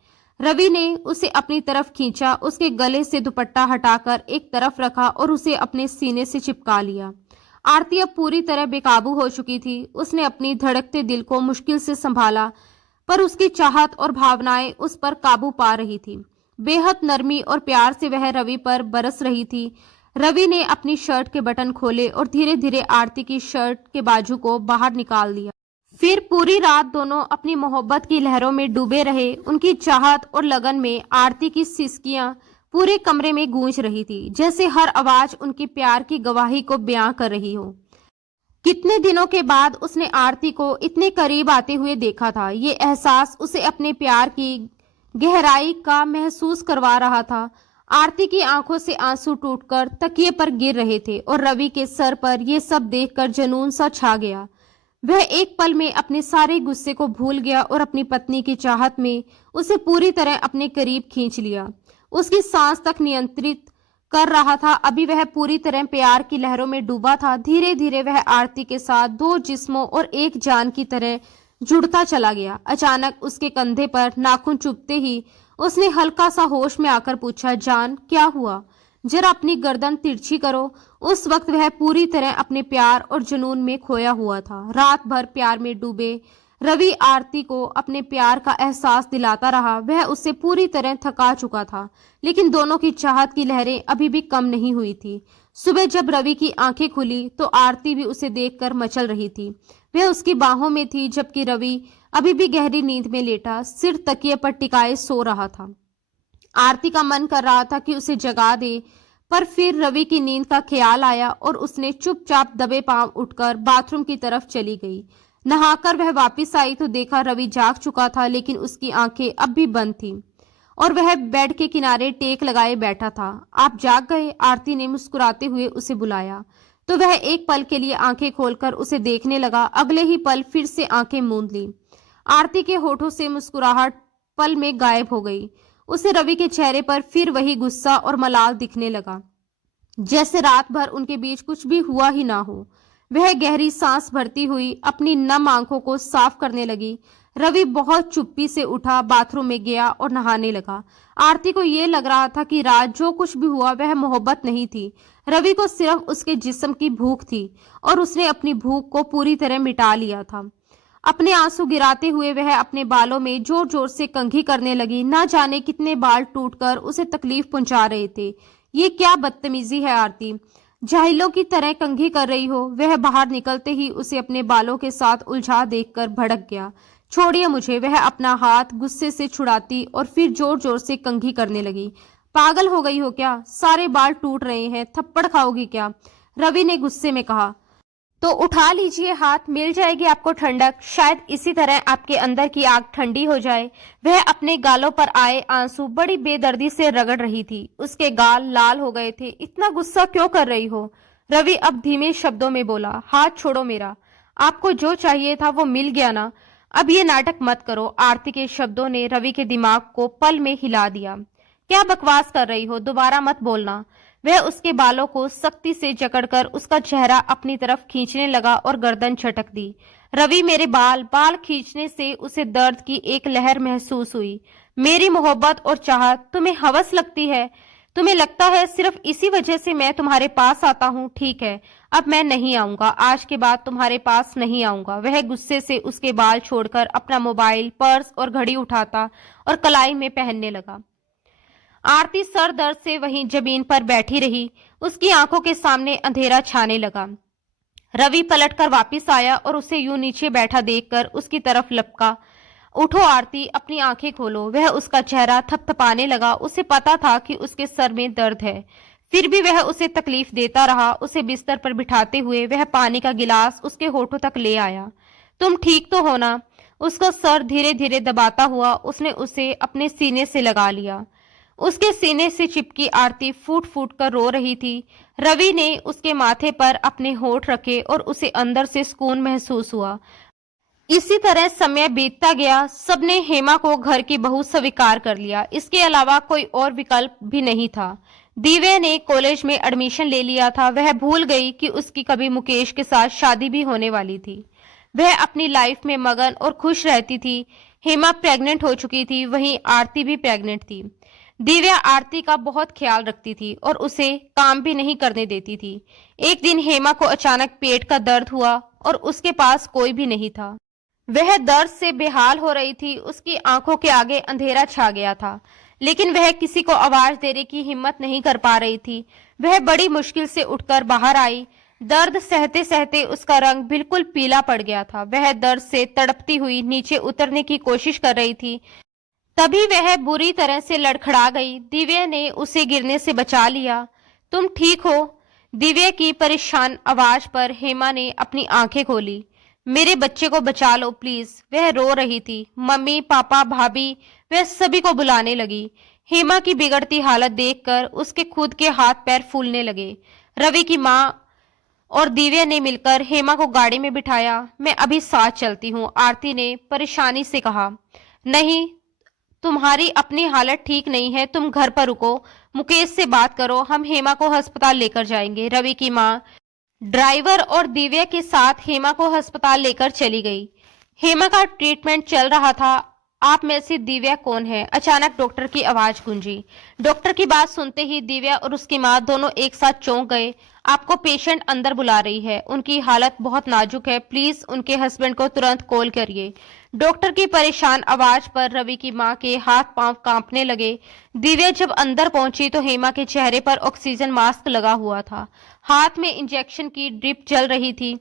रवि ने उसे अपनी तरफ खींचा, उसके गले से दुपट्टा हटाकर एक तरफ रखा और उसे अपने सीने से चिपका लिया। आरती अब पूरी तरह बेकाबू हो चुकी थी। उसने अपनी धड़कते दिल को मुश्किल से संभाला, पर उसकी चाहत और भावनाएं उस पर काबू पा रही थी। बेहद नरमी और प्यार से वह रवि पर बरस रही थी। रवि ने अपनी शर्ट के बटन खोले और धीरे धीरे आरती की शर्ट के बाजू को बाहर निकाल दिया। फिर पूरी रात दोनों अपनी मोहब्बत की लहरों में डूबे रहे। उनकी चाहत और लगन में आरती की सिसकियां पूरे कमरे में गूंज रही थी, जैसे हर आवाज उनकी प्यार की गवाही को बयां कर रही हो। कितने दिनों के बाद उसने आरती को इतने करीब आते हुए देखा था। ये एहसास उसे अपने प्यार की गहराई का महसूस करवा रहा था। आरती की आंखों से आंसू टूटकर तकिए पर गिर रहे थे और रवि के सर पर यह सब देखकर जुनून सा छा गया। वह एक पल में अपने सारे गुस्से को भूल गया और अपनी पत्नी की चाहत में उसे पूरी तरह अपने करीब खींच लिया। उसकी सांस तक नियंत्रित कर रहा था। अभी वह पूरी तरह प्यार की लहरों में डूबा था। धीरे धीरे वह आरती के साथ दो जिस्मों और एक जान की तरह जुड़ता चला गया। अचानक उसके कंधे पर नाखून चुभते ही उसने हल्का सा होश में आकर पूछा, जान क्या हुआ? जरा अपनी गर्दन तिरछी करो। उस वक्त वह पूरी तरह अपने प्यार और जुनून में खोया हुआ था। रात भर प्यार में डूबे रवि आरती को अपने प्यार का एहसास दिलाता रहा। वह उससे पूरी तरह थका चुका था, लेकिन दोनों की चाहत की लहरें अभी भी कम नहीं हुई थी। सुबह जब रवि की आंखें खुली तो आरती भी उसे देखकर मचल रही थी। वह उसकी बाहों में थी, जबकि रवि अभी भी गहरी नींद में लेटा सिर तकिए पर टिकाए सो रहा था। आरती का मन कर रहा था कि उसे जगा दे, पर फिर रवि की नींद का ख्याल आया और उसने चुपचाप दबे पांव उठकर बाथरूम की तरफ चली गई। नहाकर वह वापस आई तो देखा रवि जाग चुका था, लेकिन उसकी आंखें अब भी बंद थीं और वह बेड के किनारे टेक लगाए बैठा था। आप जाग गए? आरती ने मुस्कुराते हुए उसे बुलाया। तो वह एक पल के लिए आंखें खोलकर उसे देखने लगा। अगले ही पल फिर से आंखें मूंद ली। आरती के होठों से मुस्कुराहट पल में गायब हो गई। उसे रवि के चेहरे पर फिर वही गुस्सा और मलाल दिखने लगा, जैसे रात भर उनके बीच कुछ भी हुआ ही ना हो। वह गहरी सांस भरती हुई अपनी नम आंखों को साफ करने लगी। रवि बहुत चुप्पी से उठा, बाथरूम में गया और नहाने लगा। आरती को यह लग रहा था कि रात जो कुछ भी हुआ वह मोहब्बत नहीं थी, रवि को सिर्फ उसके जिस्म की भूख थी और उसने अपनी भूख को पूरी तरह मिटा लिया था। अपने आंसू गिराते हुए वह अपने बालों में जोर जोर से कंघी करने लगी। ना जाने कितने बाल टूटकर उसे तकलीफ पहुंचा रहे थे। ये क्या बदतमीजी है आरती, जाहिलों की तरह कंघी कर रही हो। वह बाहर निकलते ही उसे अपने बालों के साथ उलझा देखकर भड़क गया। छोड़िए मुझे, वह अपना हाथ गुस्से से छुड़ाती और फिर जोर जोर से कंघी करने लगी। पागल हो गई हो क्या, सारे बाल टूट रहे हैं, थप्पड़ खाओगी क्या, रवि ने गुस्से में कहा। तो उठा लीजिए हाथ, मिल जाएगी आपको ठंडक, शायद इसी तरह आपके अंदर की आग ठंडी हो जाए। वह अपने गालों पर आए आंसू बड़ी बेदर्दी से रगड़ रही थी। उसके गाल लाल हो गए थे। इतना गुस्सा क्यों कर रही हो, रवि अब धीमे शब्दों में बोला। हाथ छोड़ो मेरा, आपको जो चाहिए था वो मिल गया ना, अब ये नाटक मत करो। आरती के शब्दों ने रवि के दिमाग को पल में हिला दिया। क्या बकवास कर रही हो, दोबारा मत बोलना। वह उसके बालों को सख्ती से जकड़कर उसका चेहरा अपनी तरफ खींचने लगा और गर्दन झटक दी। रवि मेरे बाल बाल खींचने से उसे दर्द की एक लहर महसूस हुई। मेरी मोहब्बत और चाहत तुम्हें हवस लगती है, तुम्हें लगता है सिर्फ इसी वजह से मैं तुम्हारे पास आता हूँ। ठीक है, अब मैं नहीं आऊंगा, आज के बाद तुम्हारे पास नहीं आऊंगा। वह गुस्से से उसके बाल छोड़कर अपना मोबाइल, पर्स और घड़ी उठाता और कलाई में पहनने लगा। आरती सर दर्द से वहीं जमीन पर बैठी रही। उसकी आंखों के सामने अंधेरा छाने लगा। रवि पलटकर वापस आया और उसे यूं नीचे बैठा देखकर उसकी तरफ लपका। उठो आरती, अपनी आंखें खोलो। वह उसका चेहरा थपथपाने लगा। उसे पता था कि उसके सर में दर्द है, फिर भी वह उसे तकलीफ देता रहा। उसे बिस्तर पर बिठाते हुए वह पानी का गिलास उसके होठों तक ले आया। तुम ठीक तो हो ना, उसका सर धीरे धीरे दबाता हुआ उसने उसे अपने सीने से लगा लिया। उसके सीने से चिपकी आरती फूट फूट कर रो रही थी। रवि ने उसके माथे पर अपने होठ रखे और उसे अंदर से सुकून महसूस हुआ। इसी तरह समय बीतता गया। सबने हेमा को घर की बहू स्वीकार कर लिया। इसके अलावा कोई और विकल्प भी नहीं था। दिव्या ने कॉलेज में एडमिशन ले लिया था। वह भूल गई कि उसकी कभी मुकेश के साथ शादी भी होने वाली थी। वह अपनी लाइफ में मगन और खुश रहती थी। हेमा प्रेग्नेंट हो चुकी थी, वहीं आरती भी प्रेग्नेंट थी। दिव्या आरती का बहुत ख्याल रखती थी और उसे काम भी नहीं करने देती थी। एक दिन हेमा को अचानक पेट का दर्द हुआ और उसके पास कोई भी नहीं था। वह दर्द से बेहाल हो रही थी। उसकी आंखों के आगे अंधेरा छा गया था, लेकिन वह किसी को आवाज देने की हिम्मत नहीं कर पा रही थी। वह बड़ी मुश्किल से उठकर बाहर आई। दर्द सहते सहते उसका रंग बिल्कुल पीला पड़ गया था। वह दर्द से तड़पती हुई नीचे उतरने की कोशिश कर रही थी, तभी वह बुरी तरह से लड़खड़ा गई। दिव्या ने उसे गिरने से बचा लिया। तुम ठीक हो? दिव्या की परेशान आवाज पर हेमा ने अपनी आंखें खोली। मेरे बच्चे को बचा लो प्लीज, वह रो रही थी। मम्मी, पापा, भाभी, वह सभी को बुलाने लगी। हेमा की बिगड़ती हालत देखकर उसके खुद के हाथ पैर फूलने लगे। रवि की माँ और दिव्या ने मिलकर हेमा को गाड़ी में बिठाया। मैं अभी साथ चलती हूँ, आरती ने परेशानी से कहा। नहीं, तुम्हारी अपनी हालत ठीक नहीं है, तुम घर पर रुको, मुकेश से बात करो, हम हेमा को अस्पताल लेकर जाएंगे। रवि की माँ ड्राइवर और दिव्या के साथ हेमा को अस्पताल लेकर चली गई। हेमा का ट्रीटमेंट चल रहा था। आप में से दिव्या कौन है? अचानक डॉक्टर की आवाज गूंजी। डॉक्टर की बात सुनते ही दिव्या और उसकी माँ दोनों एक साथ चौंक गए। आपको पेशेंट अंदर बुला रही है, उनकी हालत बहुत नाजुक है, प्लीज उनके हस्बैंड को तुरंत कॉल करिए। डॉक्टर की परेशान आवाज पर रवि की माँ के हाथ पांव कांपने लगे। दिव्या जब अंदर पहुंची तो हेमा के चेहरे पर ऑक्सीजन मास्क लगा हुआ था, हाथ में इंजेक्शन की ड्रिप चल रही थी।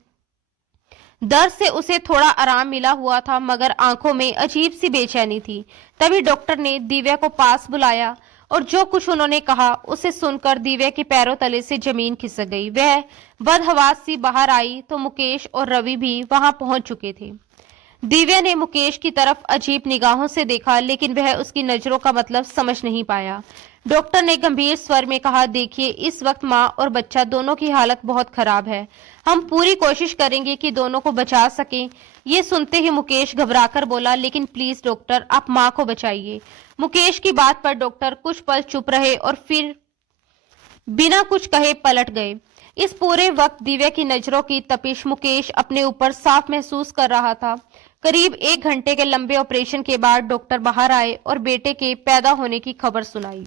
दर्द से उसे थोड़ा आराम मिला हुआ था, मगर आंखों में अजीब सी बेचैनी थी। तभी डॉक्टर ने दिव्या को पास बुलाया और जो कुछ उन्होंने कहा उसे सुनकर दिव्या के पैरों तले से जमीन खिसक गई। वह बदहवास सी बाहर आई तो मुकेश और रवि भी वहां पहुंच चुके थे। दिव्या ने मुकेश की तरफ अजीब निगाहों से देखा, लेकिन वह उसकी नजरों का मतलब समझ नहीं पाया। डॉक्टर ने गंभीर स्वर में कहा, देखिए इस वक्त माँ और बच्चा दोनों की हालत बहुत खराब है। हम पूरी कोशिश करेंगे कि दोनों को बचा सकें। ये सुनते ही मुकेश घबराकर बोला, लेकिन प्लीज डॉक्टर, आप माँ को बचाइए। मुकेश की बात पर डॉक्टर कुछ पल चुप रहे और फिर बिना कुछ कहे पलट गए। इस पूरे वक्त दिव्या की नजरों की तपिश मुकेश अपने ऊपर साफ महसूस कर रहा था। करीब 1 घंटे के लंबे ऑपरेशन के बाद डॉक्टर बाहर आए और बेटे के पैदा होने की खबर सुनाई,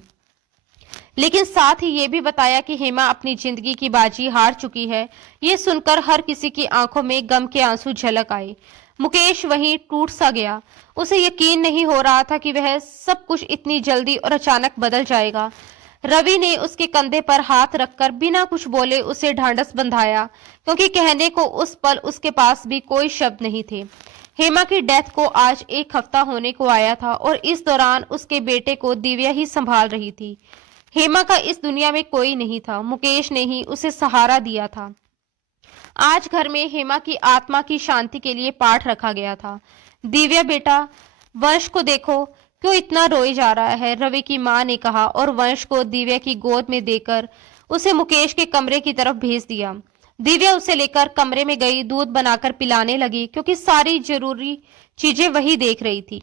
लेकिन साथ ही ये भी बताया कि हेमा अपनी जिंदगी की बाजी हार चुकी है। ये सुनकर हर किसी की आंखों में गम के आंसू झलक आए। मुकेश वहीं टूट सा गया। उसे यकीन नहीं हो रहा था कि वह सब कुछ इतनी जल्दी और अचानक बदल जाएगा। रवि ने उसके कंधे पर हाथ रखकर बिना कुछ बोले उसे ढांढस बंधाया, क्योंकि कहने को उस पल उसके पास भी कोई शब्द नहीं थे। हेमा की डेथ को आज 1 हफ्ता होने को आया था और इस दौरान उसके बेटे को दिव्या ही संभाल रही थी। हेमा का इस दुनिया में कोई नहीं था, मुकेश ने ही उसे सहारा दिया था। आज घर में हेमा की आत्मा की शांति के लिए पाठ रखा गया था। दिव्या बेटा, वंश को देखो, क्यों इतना रोए जा रहा है, रवि की मां ने कहा और वंश को दिव्या की गोद में देकर उसे मुकेश के कमरे की तरफ भेज दिया। दिव्या उसे लेकर कमरे में गई, दूध बनाकर पिलाने लगी, क्योंकि सारी जरूरी चीजें वही देख रही थी।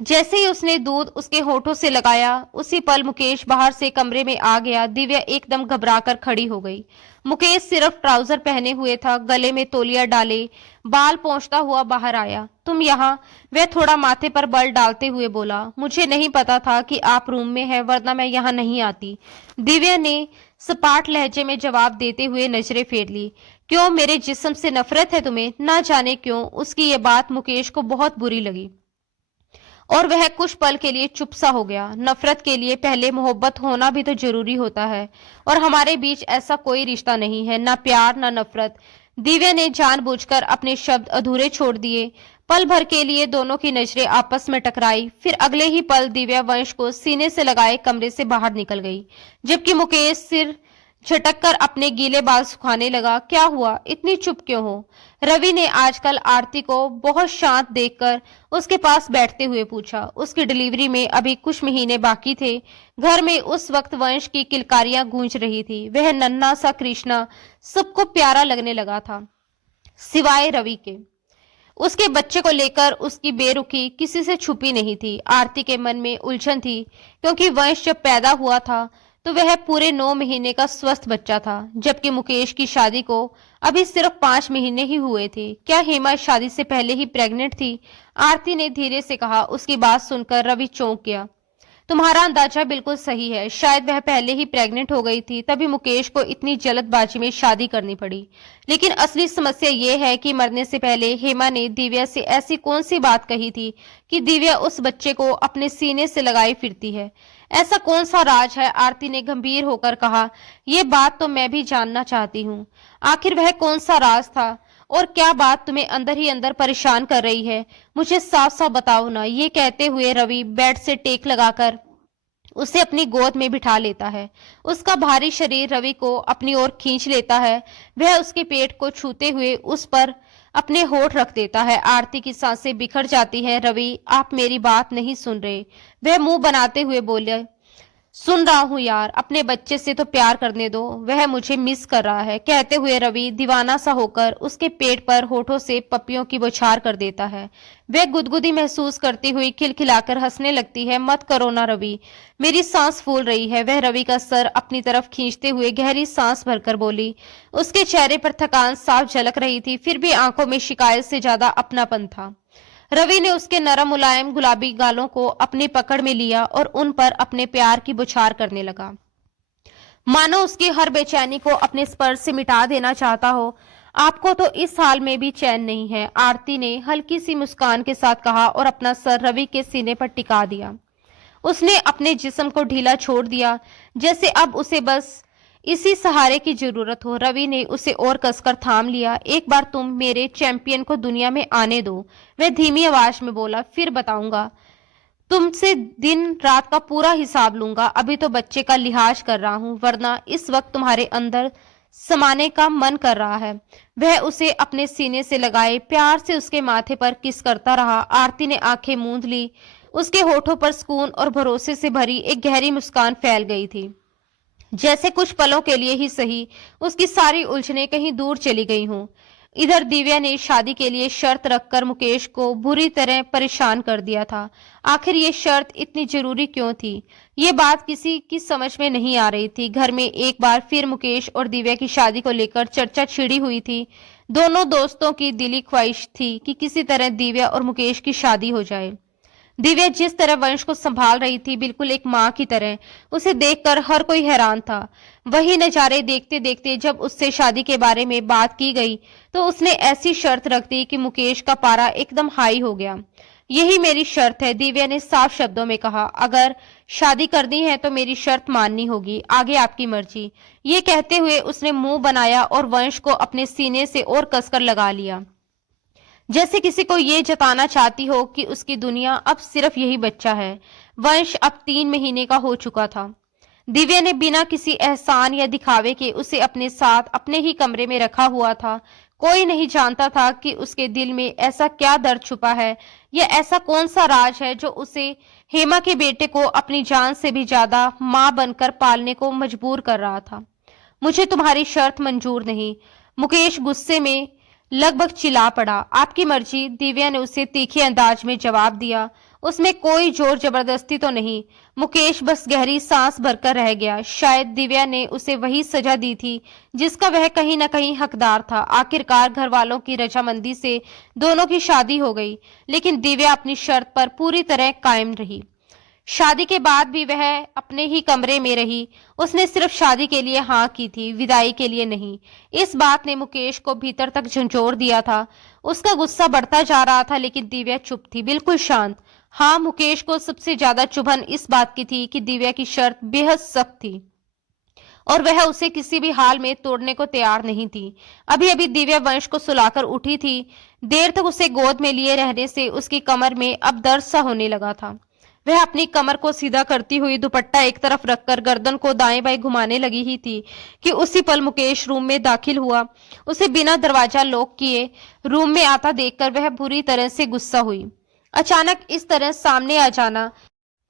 जैसे ही उसने दूध उसके होठों से लगाया, उसी पल मुकेश बाहर से कमरे में आ गया। दिव्या एकदम घबराकर खड़ी हो गई। मुकेश सिर्फ ट्राउजर पहने हुए था, गले में तौलिया डाले, बाल पोंछता हुआ बाहर आया। तुम यहाँ? वह थोड़ा माथे पर बल डालते हुए बोला, मुझे नहीं पता था कि आप रूम में हैं, वरना मैं यहाँ नहीं आती। दिव्या ने सपाट लहजे में जवाब देते हुए नजरें फेर ली। क्यों, मेरे जिस्म से नफरत है तुम्हें? ना जाने क्यों उसकी ये बात मुकेश को बहुत बुरी लगी और वह कुछ पल के लिए चुप सा हो गया। नफरत के लिए पहले मोहब्बत होना भी तो जरूरी होता है, और हमारे बीच ऐसा कोई रिश्ता नहीं है, ना प्यार ना नफरत। दिव्या ने जानबूझकर अपने शब्द अधूरे छोड़ दिए। पल भर के लिए दोनों की नजरें आपस में टकराई, फिर अगले ही पल दिव्या वंश को सीने से लगाए कमरे से बाहर निकल गई, जबकि मुकेश सिर झटककर अपने गीले बाल सुखाने लगा। क्या हुआ, इतनी चुप क्यों हो? रवि ने आजकल आरती को बहुत शांत देखकर उसके पास बैठते हुए पूछा। उसकी डिलीवरी में अभी कुछ महीने बाकी थे। घर में उस वक्त वंश की किलकारियां गूंज रही थी। वह नन्हा सा कृष्णा सबको प्यारा लगने लगा था, सिवाय रवि के। उसके बच्चे को लेकर उसकी बेरुखी किसी से छुपी नहीं थी। आरती के मन में उलझन थी, क्योंकि वंश जब पैदा हुआ था तो वह पूरे 9 महीने का स्वस्थ बच्चा था, जबकि मुकेश की शादी को अभी सिर्फ 5 महीने ही हुए थे। क्या हेमा शादी से पहले ही प्रेग्नेंट थी? आरती ने धीरे से कहा। उसकी बात सुनकर रवि चौंक गया। तुम्हारा अंदाजा बिल्कुल सही है, शायद वह पहले ही प्रेग्नेंट हो गई थी, तभी मुकेश को इतनी जल्दबाजी में शादी करनी पड़ी। लेकिन असली समस्या ये है कि मरने से पहले हेमा ने दिव्या से ऐसी कौन सी बात कही थी कि दिव्या उस बच्चे को अपने सीने से लगाई फिरती है? ऐसा कौन सा राज है? आरती ने गंभीर होकर कहा। ये बात तो मैं भी जानना चाहती हूँ। आखिर वह कौन सा राज था, और क्या बात तुम्हें अंदर ही अंदर परेशान कर रही है? मुझे साफ साफ बताओ ना। ये कहते हुए रवि बेड से टेक लगाकर उसे अपनी गोद में बिठा लेता है। उसका भारी शरीर रवि को अपनी ओर खींच लेता है। वह उसके पेट को छूते हुए उस पर अपने होठ रख देता है। आरती की सांसें बिखर जाती हैं। रवि, आप मेरी बात नहीं सुन रहे। वह मुंह बनाते हुए बोले, सुन रहा हूं यार, अपने बच्चे से तो प्यार करने दो, वह मुझे मिस कर रहा है। कहते हुए रवि दीवाना सा होकर उसके पेट पर होठों से पप्पियों की बौछार कर देता है। वह गुदगुदी महसूस करती हुई खिलखिलाकर हंसने लगती है। मत करो ना रवि, मेरी सांस फूल रही है। वह रवि का सर अपनी तरफ खींचते हुए गहरी सांस भरकर बोली। उसके चेहरे पर थकान साफ झलक रही थी, फिर भी आंखों में शिकायत से ज्यादा अपनापन था। रवि ने उसके नरम मुलायम गुलाबी गालों को अपनी पकड़ में लिया और उन पर अपने प्यार की बौछार करने लगा, मानो उसकी हर बेचैनी को अपने स्पर्श से मिटा देना चाहता हो। आपको तो इस हाल में भी चैन नहीं है, आरती ने हल्की सी मुस्कान के साथ कहा और अपना सर रवि के सीने पर टिका दिया। उसने अपने जिस्म को ढीला छोड़ दिया, जैसे अब उसे बस इसी सहारे की जरूरत हो। रवि ने उसे और कसकर थाम लिया। एक बार तुम मेरे चैंपियन को दुनिया में आने दो, वह धीमी आवाज में बोला, फिर बताऊंगा। तुमसे दिन रात का पूरा हिसाब लूंगा। अभी तो बच्चे का लिहाज कर रहा हूं, वरना इस वक्त तुम्हारे अंदर समाने का मन कर रहा है। वह उसे अपने सीने से लगाए प्यार से उसके माथे पर किस करता रहा। आरती ने आंखें मूंद ली उसके होठों पर सुकून और भरोसे से भरी एक गहरी मुस्कान फैल गई थी। जैसे कुछ पलों के लिए ही सही, उसकी सारी उलझनें कहीं दूर चली गई हों। इधर दिव्या ने शादी के लिए शर्त रखकर मुकेश को बुरी तरह परेशान कर दिया था। आखिर ये शर्त इतनी जरूरी क्यों थी? ये बात किसी की समझ में नहीं आ रही थी। घर में एक बार फिर मुकेश और दिव्या की शादी को लेकर चर्चा छिड़ी हुई थी। दोनों दोस्तों की दिली ख्वाहिश थी कि किसी तरह दिव्या और मुकेश की शादी हो जाए। दिव्या जिस तरह वंश को संभाल रही थी, बिल्कुल एक माँ की तरह, उसे देखकर हर कोई हैरान था। वही नजारे देखते देखते जब उससे शादी के बारे में बात की गई तो उसने ऐसी शर्त रख दी कि मुकेश का पारा एकदम हाई हो गया। यही मेरी शर्त है, दिव्या ने साफ शब्दों में कहा। अगर शादी करनी है तो मेरी शर्त माननी होगी, आगे आपकी मर्जी। ये कहते हुए उसने मुंह बनाया और वंश को अपने सीने से और कसकर लगा लिया, जैसे किसी को ये जताना चाहती हो कि उसकी दुनिया अब सिर्फ यही बच्चा है। वंश अब 3 महीने का हो चुका था। दिव्या ने बिना किसी एहसान या दिखावे के उसे अपने साथ अपने ही कमरे में रखा हुआ था। कोई नहीं जानता था कि उसके दिल में ऐसा क्या दर्द छुपा है, या ऐसा कौन सा राज है जो उसे हेमा के बेटे को अपनी जान से भी ज्यादा मां बनकर पालने को मजबूर कर रहा था। मुझे तुम्हारी शर्त मंजूर नहीं, मुकेश गुस्से में लगभग चिल्ला पड़ा। आपकी मर्जी, दिव्या ने उसे तीखे अंदाज में जवाब दिया। उसमें कोई जोर जबरदस्ती तो नहीं। मुकेश बस गहरी सांस भरकर रह गया। शायद दिव्या ने उसे वही सजा दी थी जिसका वह कहीं न कहीं हकदार था। आखिरकार घर वालों की रजामंदी से दोनों की शादी हो गई, लेकिन दिव्या अपनी शर्त पर पूरी तरह कायम रही। शादी के बाद भी वह अपने ही कमरे में रही। उसने सिर्फ शादी के लिए हाँ की थी, विदाई के लिए नहीं। इस बात ने मुकेश को भीतर तक झंझोर दिया था। उसका गुस्सा बढ़ता जा रहा था, लेकिन दिव्या चुप थी, बिल्कुल शांत। हाँ, मुकेश को सबसे ज्यादा चुभन इस बात की थी कि दिव्या की शर्त बेहद सख्त थी और वह उसे किसी भी हाल में तोड़ने को तैयार नहीं थी। अभी अभी दिव्या वंश को सुलाकर उठी थी। देर तक उसे गोद में लिए रहने से उसकी कमर में अब दर्द सा होने लगा था। वह अपनी कमर को सीधा करती हुई दुपट्टा एक तरफ रखकर गर्दन को दाएं बाएं घुमाने लगी ही थी कि उसी पल मुकेश रूम में दाखिल हुआ। उसे बिना दरवाजा लॉक किए रूम में आता देखकर वह बुरी तरह से गुस्सा हुई। अचानक इस तरह सामने आ जाना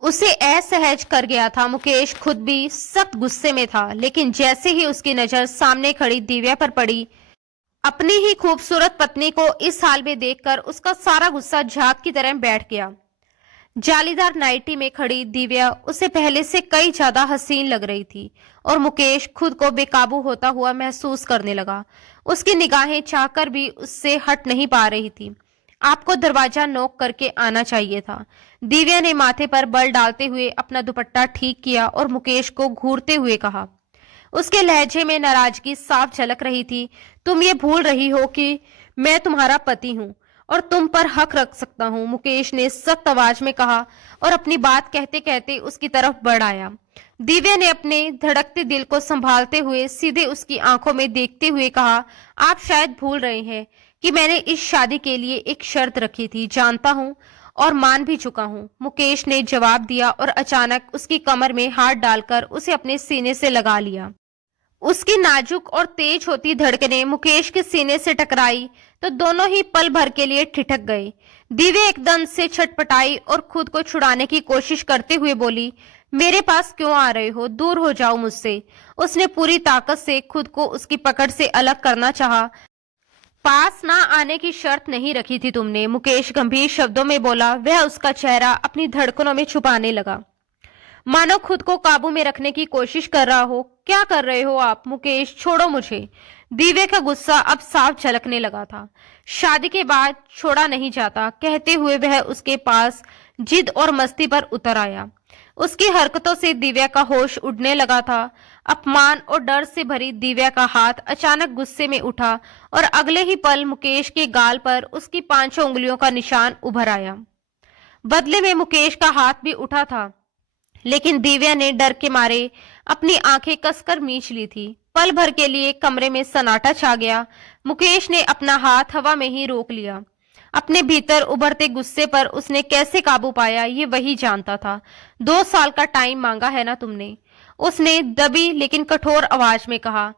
उसे असहज कर गया था। मुकेश खुद भी सख्त गुस्से में था, लेकिन जैसे ही उसकी नजर सामने खड़ी दिव्या पर पड़ी, अपनी ही खूबसूरत पत्नी को इस हाल में देखकर उसका सारा गुस्सा झाग की तरह बैठ गया। जालीदार नाइटी में खड़ी दिव्या उसे पहले से कई ज्यादा हसीन लग रही थी और मुकेश खुद को बेकाबू होता हुआ महसूस करने लगा। उसकी निगाहें चाहकर भी उससे हट नहीं पा रही थी। आपको दरवाजा नॉक करके आना चाहिए था। दिव्या ने माथे पर बल डालते हुए अपना दुपट्टा ठीक किया और मुकेश को घूरते हुए कहा। उसके लहजे में नाराजगी साफ झलक रही थी। तुम ये भूल रही हो कि मैं तुम्हारा पति हूँ और तुम पर हक रख सकता हूँ, मुकेश ने सख्त आवाज में कहा और अपनी बात कहते कहते उसकी तरफ बढ़ आया। दिव्या ने अपने धड़कते दिल को संभालते हुए सीधे उसकी आंखों में देखते हुए कहा, आप शायद भूल रहे हैं कि मैंने इस शादी के लिए एक शर्त रखी थी। जानता हूँ और मान भी चुका हूँ, मुकेश ने जवाब दिया और अचानक उसकी कमर में हाथ डालकर उसे अपने सीने से लगा लिया। उसकी नाजुक और तेज होती धड़कनें मुकेश के सीने से टकराई तो दोनों ही पल भर के लिए ठिठक गए। दिव्या एकदम से छटपटाई और खुद को छुड़ाने की कोशिश करते हुए बोली, मेरे पास क्यों आ रहे हो? दूर हो जाओ मुझसे। उसने पूरी ताकत से खुद को उसकी पकड़ से अलग करना चाहा। पास ना आने की शर्त नहीं रखी थी तुमने, मुकेश गंभीर शब्दों में बोला। वह उसका चेहरा अपनी धड़कनों में छुपाने लगा, मानो खुद को काबू में रखने की कोशिश कर रहा हो। क्या कर रहे हो आप? मुकेश, छोड़ो मुझे। दिव्या का गुस्सा अब साफ झलकने लगा था। शादी के बाद छोड़ा नहीं जाता, कहते हुए वह उसके पास जिद और मस्ती पर उतर आया। उसकी हरकतों से दिव्या का होश उड़ने लगा था। अपमान और डर से भरी दिव्या का हाथ अचानक गुस्से में उठा और अगले ही पल मुकेश के गाल पर उसकी 5 उंगलियों का निशान उभर आया। बदले में मुकेश का हाथ भी उठा था, लेकिन दिव्या ने डर के मारे अपनी आंखें कसकर मींच ली थी। पल भर के लिए कमरे में सन्नाटा छा गया। मुकेश ने अपना हाथ हवा में ही रोक लिया। अपने भीतर उभरते गुस्से पर उसने कैसे काबू पाया ये वही जानता था। 2 साल का टाइम मांगा है ना तुमने, उसने दबी लेकिन कठोर आवाज में कहा।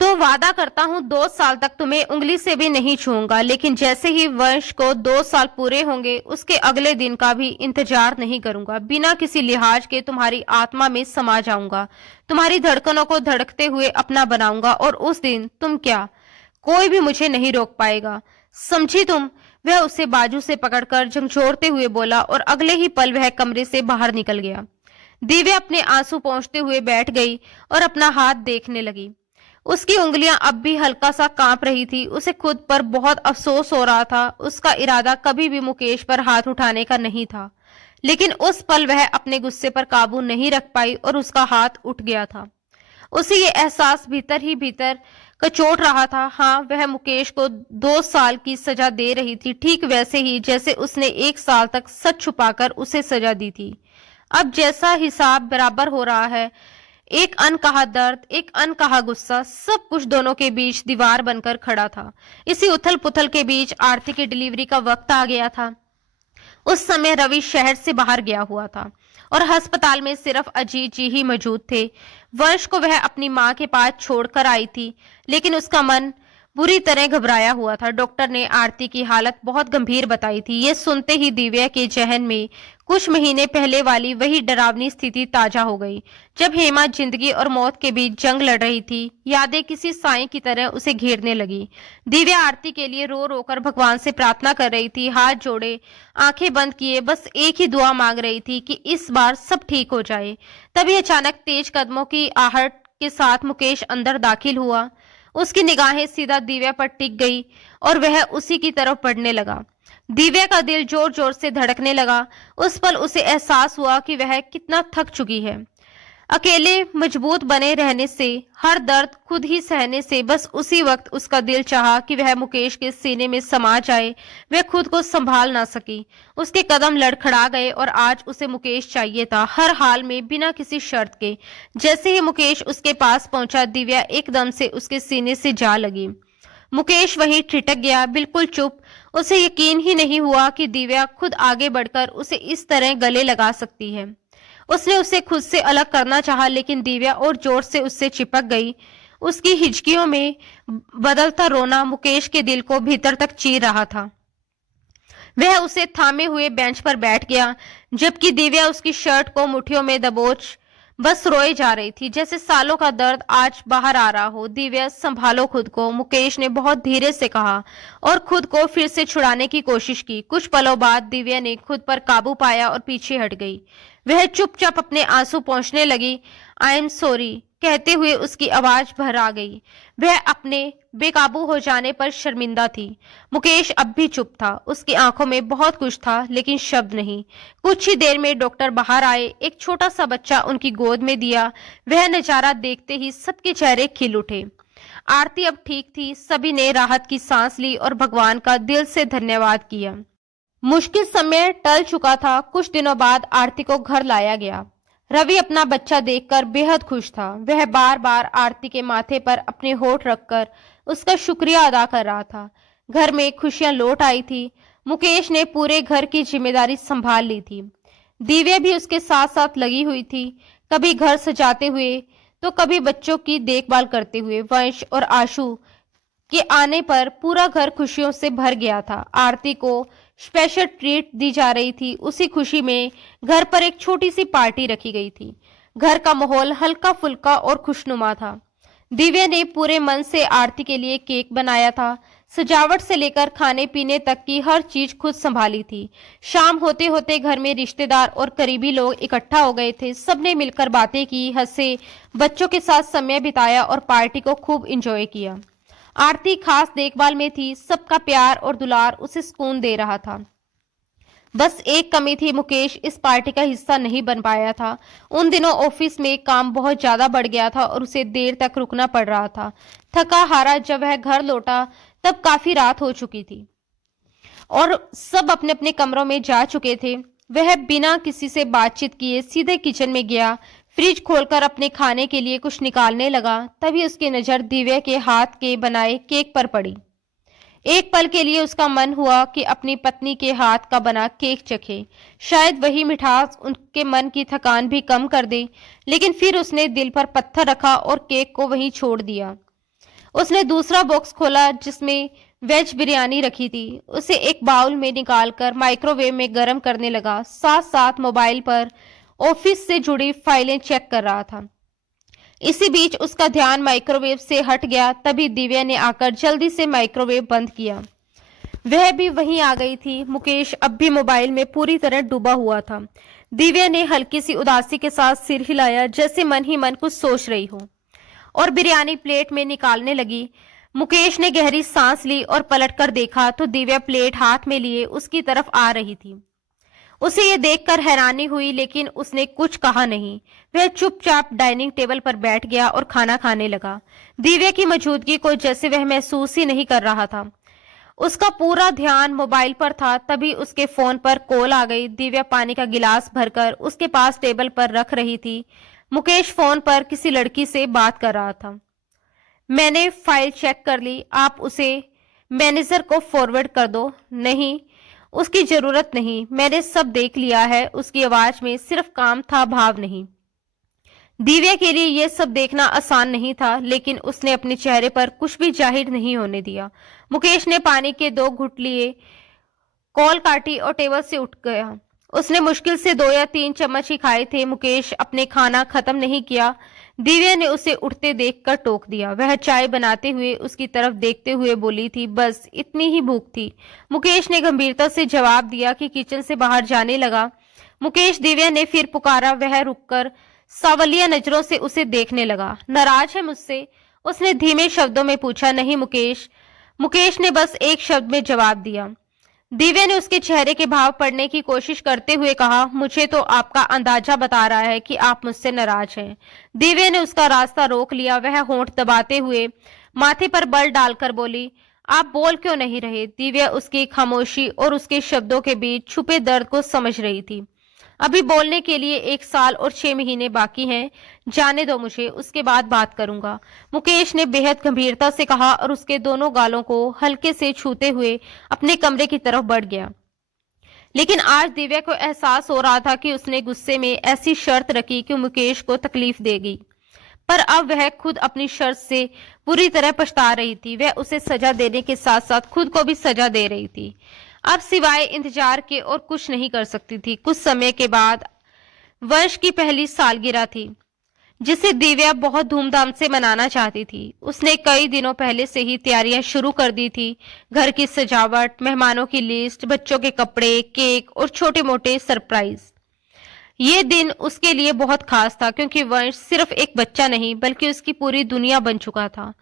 तो वादा करता हूँ 2 साल तक तुम्हें उंगली से भी नहीं छूऊंगा। लेकिन जैसे ही वंश को 2 साल पूरे होंगे, उसके अगले दिन का भी इंतजार नहीं करूंगा। बिना किसी लिहाज के तुम्हारी आत्मा में समा जाऊंगा, तुम्हारी धड़कनों को धड़कते हुए अपना बनाऊंगा, और उस दिन तुम क्या, कोई भी मुझे नहीं रोक पाएगा, समझी तुम? वह उसे बाजू से पकड़कर झंझोड़ते हुए बोला, और अगले ही पल वह कमरे से बाहर निकल गया। दिव्या अपने आंसू पोंछते हुए बैठ गई और अपना हाथ देखने लगी। उसकी उंगलियां अब भी हल्का सा कांप रही थी। उसे खुद पर बहुत अफसोस हो रहा था। उसका इरादा कभी भी मुकेश पर हाथ उठाने का नहीं था, लेकिन उस पल वह अपने गुस्से पर काबू नहीं रख पाई और उसका हाथ उठ गया था। उसे ये एहसास भीतर ही भीतर कचोट रहा था। हाँ, वह मुकेश को 2 साल की सजा दे रही थी, ठीक वैसे ही जैसे उसने 1 साल तक सच छुपाकर उसे सजा दी थी। अब जैसा हिसाब बराबर हो रहा है, एक अनकहा दर्द, एक अनकहा गुस्सा, सब कुछ दोनों के बीच दीवार बनकर खड़ा था। इसी उथल पुथल के बीच आरती की डिलीवरी का वक्त आ गया था। उस समय रवि शहर से बाहर गया हुआ था और अस्पताल में सिर्फ अजीत जी ही मौजूद थे। वंश को वह अपनी मां के पास छोड़कर आई थी, लेकिन उसका मन बुरी तरह घबराया हुआ था। डॉक्टर ने आरती की हालत बहुत गंभीर बताई थी। ये सुनते ही दिव्या के जहन में कुछ महीने पहले वाली वही डरावनी स्थिति ताजा हो गई, जब हेमा जिंदगी और मौत के बीच जंग लड़ रही थी। यादें किसी साए की तरह उसे घेरने लगी। दिव्या आरती के लिए रो रो कर भगवान से प्रार्थना कर रही थी, हाथ जोड़े, आंखें बंद किए, बस एक ही दुआ मांग रही थी कि इस बार सब ठीक हो जाए। तभी अचानक तेज कदमों की आहट के साथ मुकेश अंदर दाखिल हुआ। उसकी निगाहें सीधा दिव्या पर टिक गई और वह उसी की तरफ बढ़ने लगा। दिव्या का दिल जोर जोर से धड़कने लगा। उस पल उसे एहसास हुआ कि वह कितना थक चुकी है, अकेले मजबूत बने रहने से, हर दर्द खुद ही सहने से। बस उसी वक्त उसका दिल चाहा कि वह मुकेश के सीने में समा जाए। वह खुद को संभाल ना सकी। उसके कदम लड़खड़ा गए और आज उसे मुकेश चाहिए था, हर हाल में, बिना किसी शर्त के। जैसे ही मुकेश उसके पास पहुंचा, दिव्या एकदम से उसके सीने से जा लगी। मुकेश वहीं ठिठक गया, बिल्कुल चुप। उसे यकीन ही नहीं हुआ कि दिव्या खुद आगे बढ़कर उसे इस तरह गले लगा सकती है। उसने उसे खुद से अलग करना चाहा, लेकिन दिव्या और जोर से उससे चिपक गई। उसकी हिचकियों में बदलता रोना मुकेश के दिल को भीतर तक चीर रहा था। वह उसे थामे हुए बेंच पर बैठ गया, जबकि दिव्या उसकी शर्ट को मुट्ठियों में दबोच बस रोए जा रही थी, जैसे सालों का दर्द आज बाहर आ रहा हो। दिव्या, संभालो खुद को, मुकेश ने बहुत धीरे से कहा और खुद को फिर से छुड़ाने की कोशिश की। कुछ पलों बाद दिव्या ने खुद पर काबू पाया और पीछे हट गई। वह चुपचाप अपने आंसू पोंछने लगी। आई एम सॉरी कहते हुए उसकी आवाज भर आ गई। वह अपने बेकाबू हो जाने पर शर्मिंदा थी। मुकेश अब भी चुप था। उसकी आंखों में बहुत कुछ था, लेकिन शब्द नहीं। कुछ ही देर में डॉक्टर बाहर आए। एक छोटा सा बच्चा उनकी गोद में दिया। वह नजारा देखते ही सबके चेहरे खिल उठे। आरती अब ठीक थी। सभी ने राहत की सांस ली और भगवान का दिल से धन्यवाद किया। मुश्किल समय टल चुका था। कुछ दिनों बाद आरती को घर लाया गया। रवि अपना बच्चा देखकर बेहद खुश था। वह बार बार आरती के माथे पर अपने होठ रखकर उसका शुक्रिया अदा कर रहा था। घर में खुशियां लौट आई थी। मुकेश ने पूरे घर की जिम्मेदारी संभाल ली थी। दिव्या भी उसके साथ साथ लगी हुई थी, कभी घर सजाते हुए तो कभी बच्चों की देखभाल करते हुए। वंश और आशु के आने पर पूरा घर खुशियों से भर गया था। आरती को स्पेशल ट्रीट दी जा रही थी। उसी खुशी में घर पर एक छोटी सी पार्टी रखी गई थी। घर का माहौल हल्का फुल्का और खुशनुमा था। दिव्या ने पूरे मन से आरती के लिए केक बनाया था। सजावट से लेकर खाने पीने तक की हर चीज खुद संभाली थी। शाम होते होते घर में रिश्तेदार और करीबी लोग इकट्ठा हो गए थे। सबने मिलकर बातें की, हंसे, बच्चों के साथ समय बिताया और पार्टी को खूब एंजॉय किया। आरती खास देखभाल में थी। सबका प्यार और दुलार उसे सुकून दे रहा था। बस एक कमी थी, मुकेश इस पार्टी का हिस्सा नहीं बन पाया था। उन दिनों ऑफिस में काम बहुत ज्यादा बढ़ गया था और उसे देर तक रुकना पड़ रहा था। थका हारा जब वह घर लौटा तब काफी रात हो चुकी थी और सब अपने अपने कमरों में जा चुके थे। वह बिना किसी से बातचीत किए सीधे किचन में गया। फ्रिज खोलकर अपने खाने के लिए कुछ निकालने लगा। तभी उसकी नजर दिव्या के हाथ के बनाए केक पर पड़ी। एक पल के लिए उसका मन हुआ कि अपनी पत्नी के हाथ का बना केक चखे। शायद वही मिठास उनके मन की थकान भी कम कर दे। लेकिन फिर उसने दिल पर पत्थर रखा और केक को वहीं छोड़ दिया। उसने दूसरा बॉक्स खोला जिसमें वेज बिरयानी रखी थी। उसे एक बाउल में निकालकर माइक्रोवेव में गर्म करने लगा। साथ साथ मोबाइल पर ऑफिस से जुड़ी फाइलें चेक कर रहा था। इसी बीच उसका ध्यान माइक्रोवेव से हट गया। तभी दिव्या ने आकर जल्दी से माइक्रोवेव बंद किया। वह भी वहीं आ गई थी। मुकेश अब भी मोबाइल में पूरी तरह डूबा हुआ था। दिव्या ने हल्की सी उदासी के साथ सिर हिलाया, जैसे मन ही मन कुछ सोच रही हो, और बिरयानी प्लेट में निकालने लगी। मुकेश ने गहरी सांस ली और पलटकर देखा तो दिव्या प्लेट हाथ में लिए उसकी तरफ आ रही थी। उसे ये देखकर हैरानी हुई, लेकिन उसने कुछ कहा नहीं। वह चुपचाप डाइनिंग टेबल पर बैठ गया और खाना खाने लगा। दिव्या की मौजूदगी को जैसे वह महसूस ही नहीं कर रहा था। उसका पूरा ध्यान मोबाइल पर था। तभी उसके फोन पर कॉल आ गई। दिव्या पानी का गिलास भरकर उसके पास टेबल पर रख रही थी। मुकेश फोन पर किसी लड़की से बात कर रहा था। मैंने फाइल चेक कर ली, आप उसे मैनेजर को फॉरवर्ड कर दो। नहीं, उसकी जरूरत नहीं, मैंने सब देख लिया है। उसकी आवाज में सिर्फ काम था, भाव नहीं। दिव्या के लिए यह सब देखना आसान नहीं था, लेकिन उसने अपने चेहरे पर कुछ भी जाहिर नहीं होने दिया। मुकेश ने पानी के 2 घुट लिए, कॉल काटी और टेबल से उठ गया। उसने मुश्किल से 2 या 3 चम्मच ही खाए थे। मुकेश अपने खाना खत्म नहीं किया। दिव्या ने उसे उठते देखकर टोक दिया। वह चाय बनाते हुए उसकी तरफ देखते हुए बोली थी, बस इतनी ही भूख थी। मुकेश ने गंभीरता से जवाब दिया कि किचन से बाहर जाने लगा। मुकेश दिव्या ने फिर पुकारा। वह रुककर सावलिया नजरों से उसे देखने लगा। नाराज है मुझसे? उसने धीमे शब्दों में पूछा। नहीं मुकेश। मुकेश ने बस एक शब्द में जवाब दिया। दिव्या ने उसके चेहरे के भाव पढ़ने की कोशिश करते हुए कहा, मुझे तो आपका अंदाजा बता रहा है कि आप मुझसे नाराज हैं। दिव्या ने उसका रास्ता रोक लिया। वह होंठ दबाते हुए माथे पर बल डालकर बोली, आप बोल क्यों नहीं रहे? दिव्या उसकी खामोशी और उसके शब्दों के बीच छुपे दर्द को समझ रही थी। अभी बोलने के लिए 1 साल और 6 महीने बाकी हैं। जाने दो मुझे, उसके बाद बात करूंगा। मुकेश ने बेहद गंभीरता से कहा और उसके दोनों गालों को हल्के से छूते हुए अपने कमरे की तरफ बढ़ गया। लेकिन आज दिव्या को एहसास हो रहा था कि उसने गुस्से में ऐसी शर्त रखी कि मुकेश को तकलीफ देगी, पर अब वह खुद अपनी शर्त से पूरी तरह पछता रही थी। वह उसे सजा देने के साथ साथ खुद को भी सजा दे रही थी। अब सिवाय इंतजार के और कुछ नहीं कर सकती थी। कुछ समय के बाद वर्ष की पहली सालगिरह थी, जिसे दिव्या बहुत धूमधाम से मनाना चाहती थी। उसने कई दिनों पहले से ही तैयारियां शुरू कर दी थी। घर की सजावट, मेहमानों की लिस्ट, बच्चों के कपड़े, केक और छोटे मोटे सरप्राइज। ये दिन उसके लिए बहुत खास था, क्योंकि वंश सिर्फ एक बच्चा नहीं बल्कि उसकी पूरी दुनिया बन चुका था।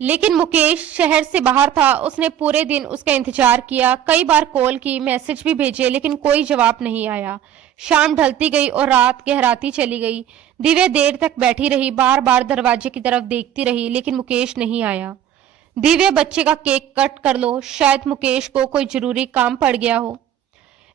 लेकिन मुकेश शहर से बाहर था। उसने पूरे दिन उसका इंतजार किया, कई बार कॉल की, मैसेज भी भेजे, लेकिन कोई जवाब नहीं आया। शाम ढलती गई और रात गहराती चली गई। दिव्या देर तक बैठी रही, बार बार दरवाजे की तरफ देखती रही, लेकिन मुकेश नहीं आया। दिव्या, बच्चे का केक कट कर लो, शायद मुकेश को कोई जरूरी काम पड़ गया हो,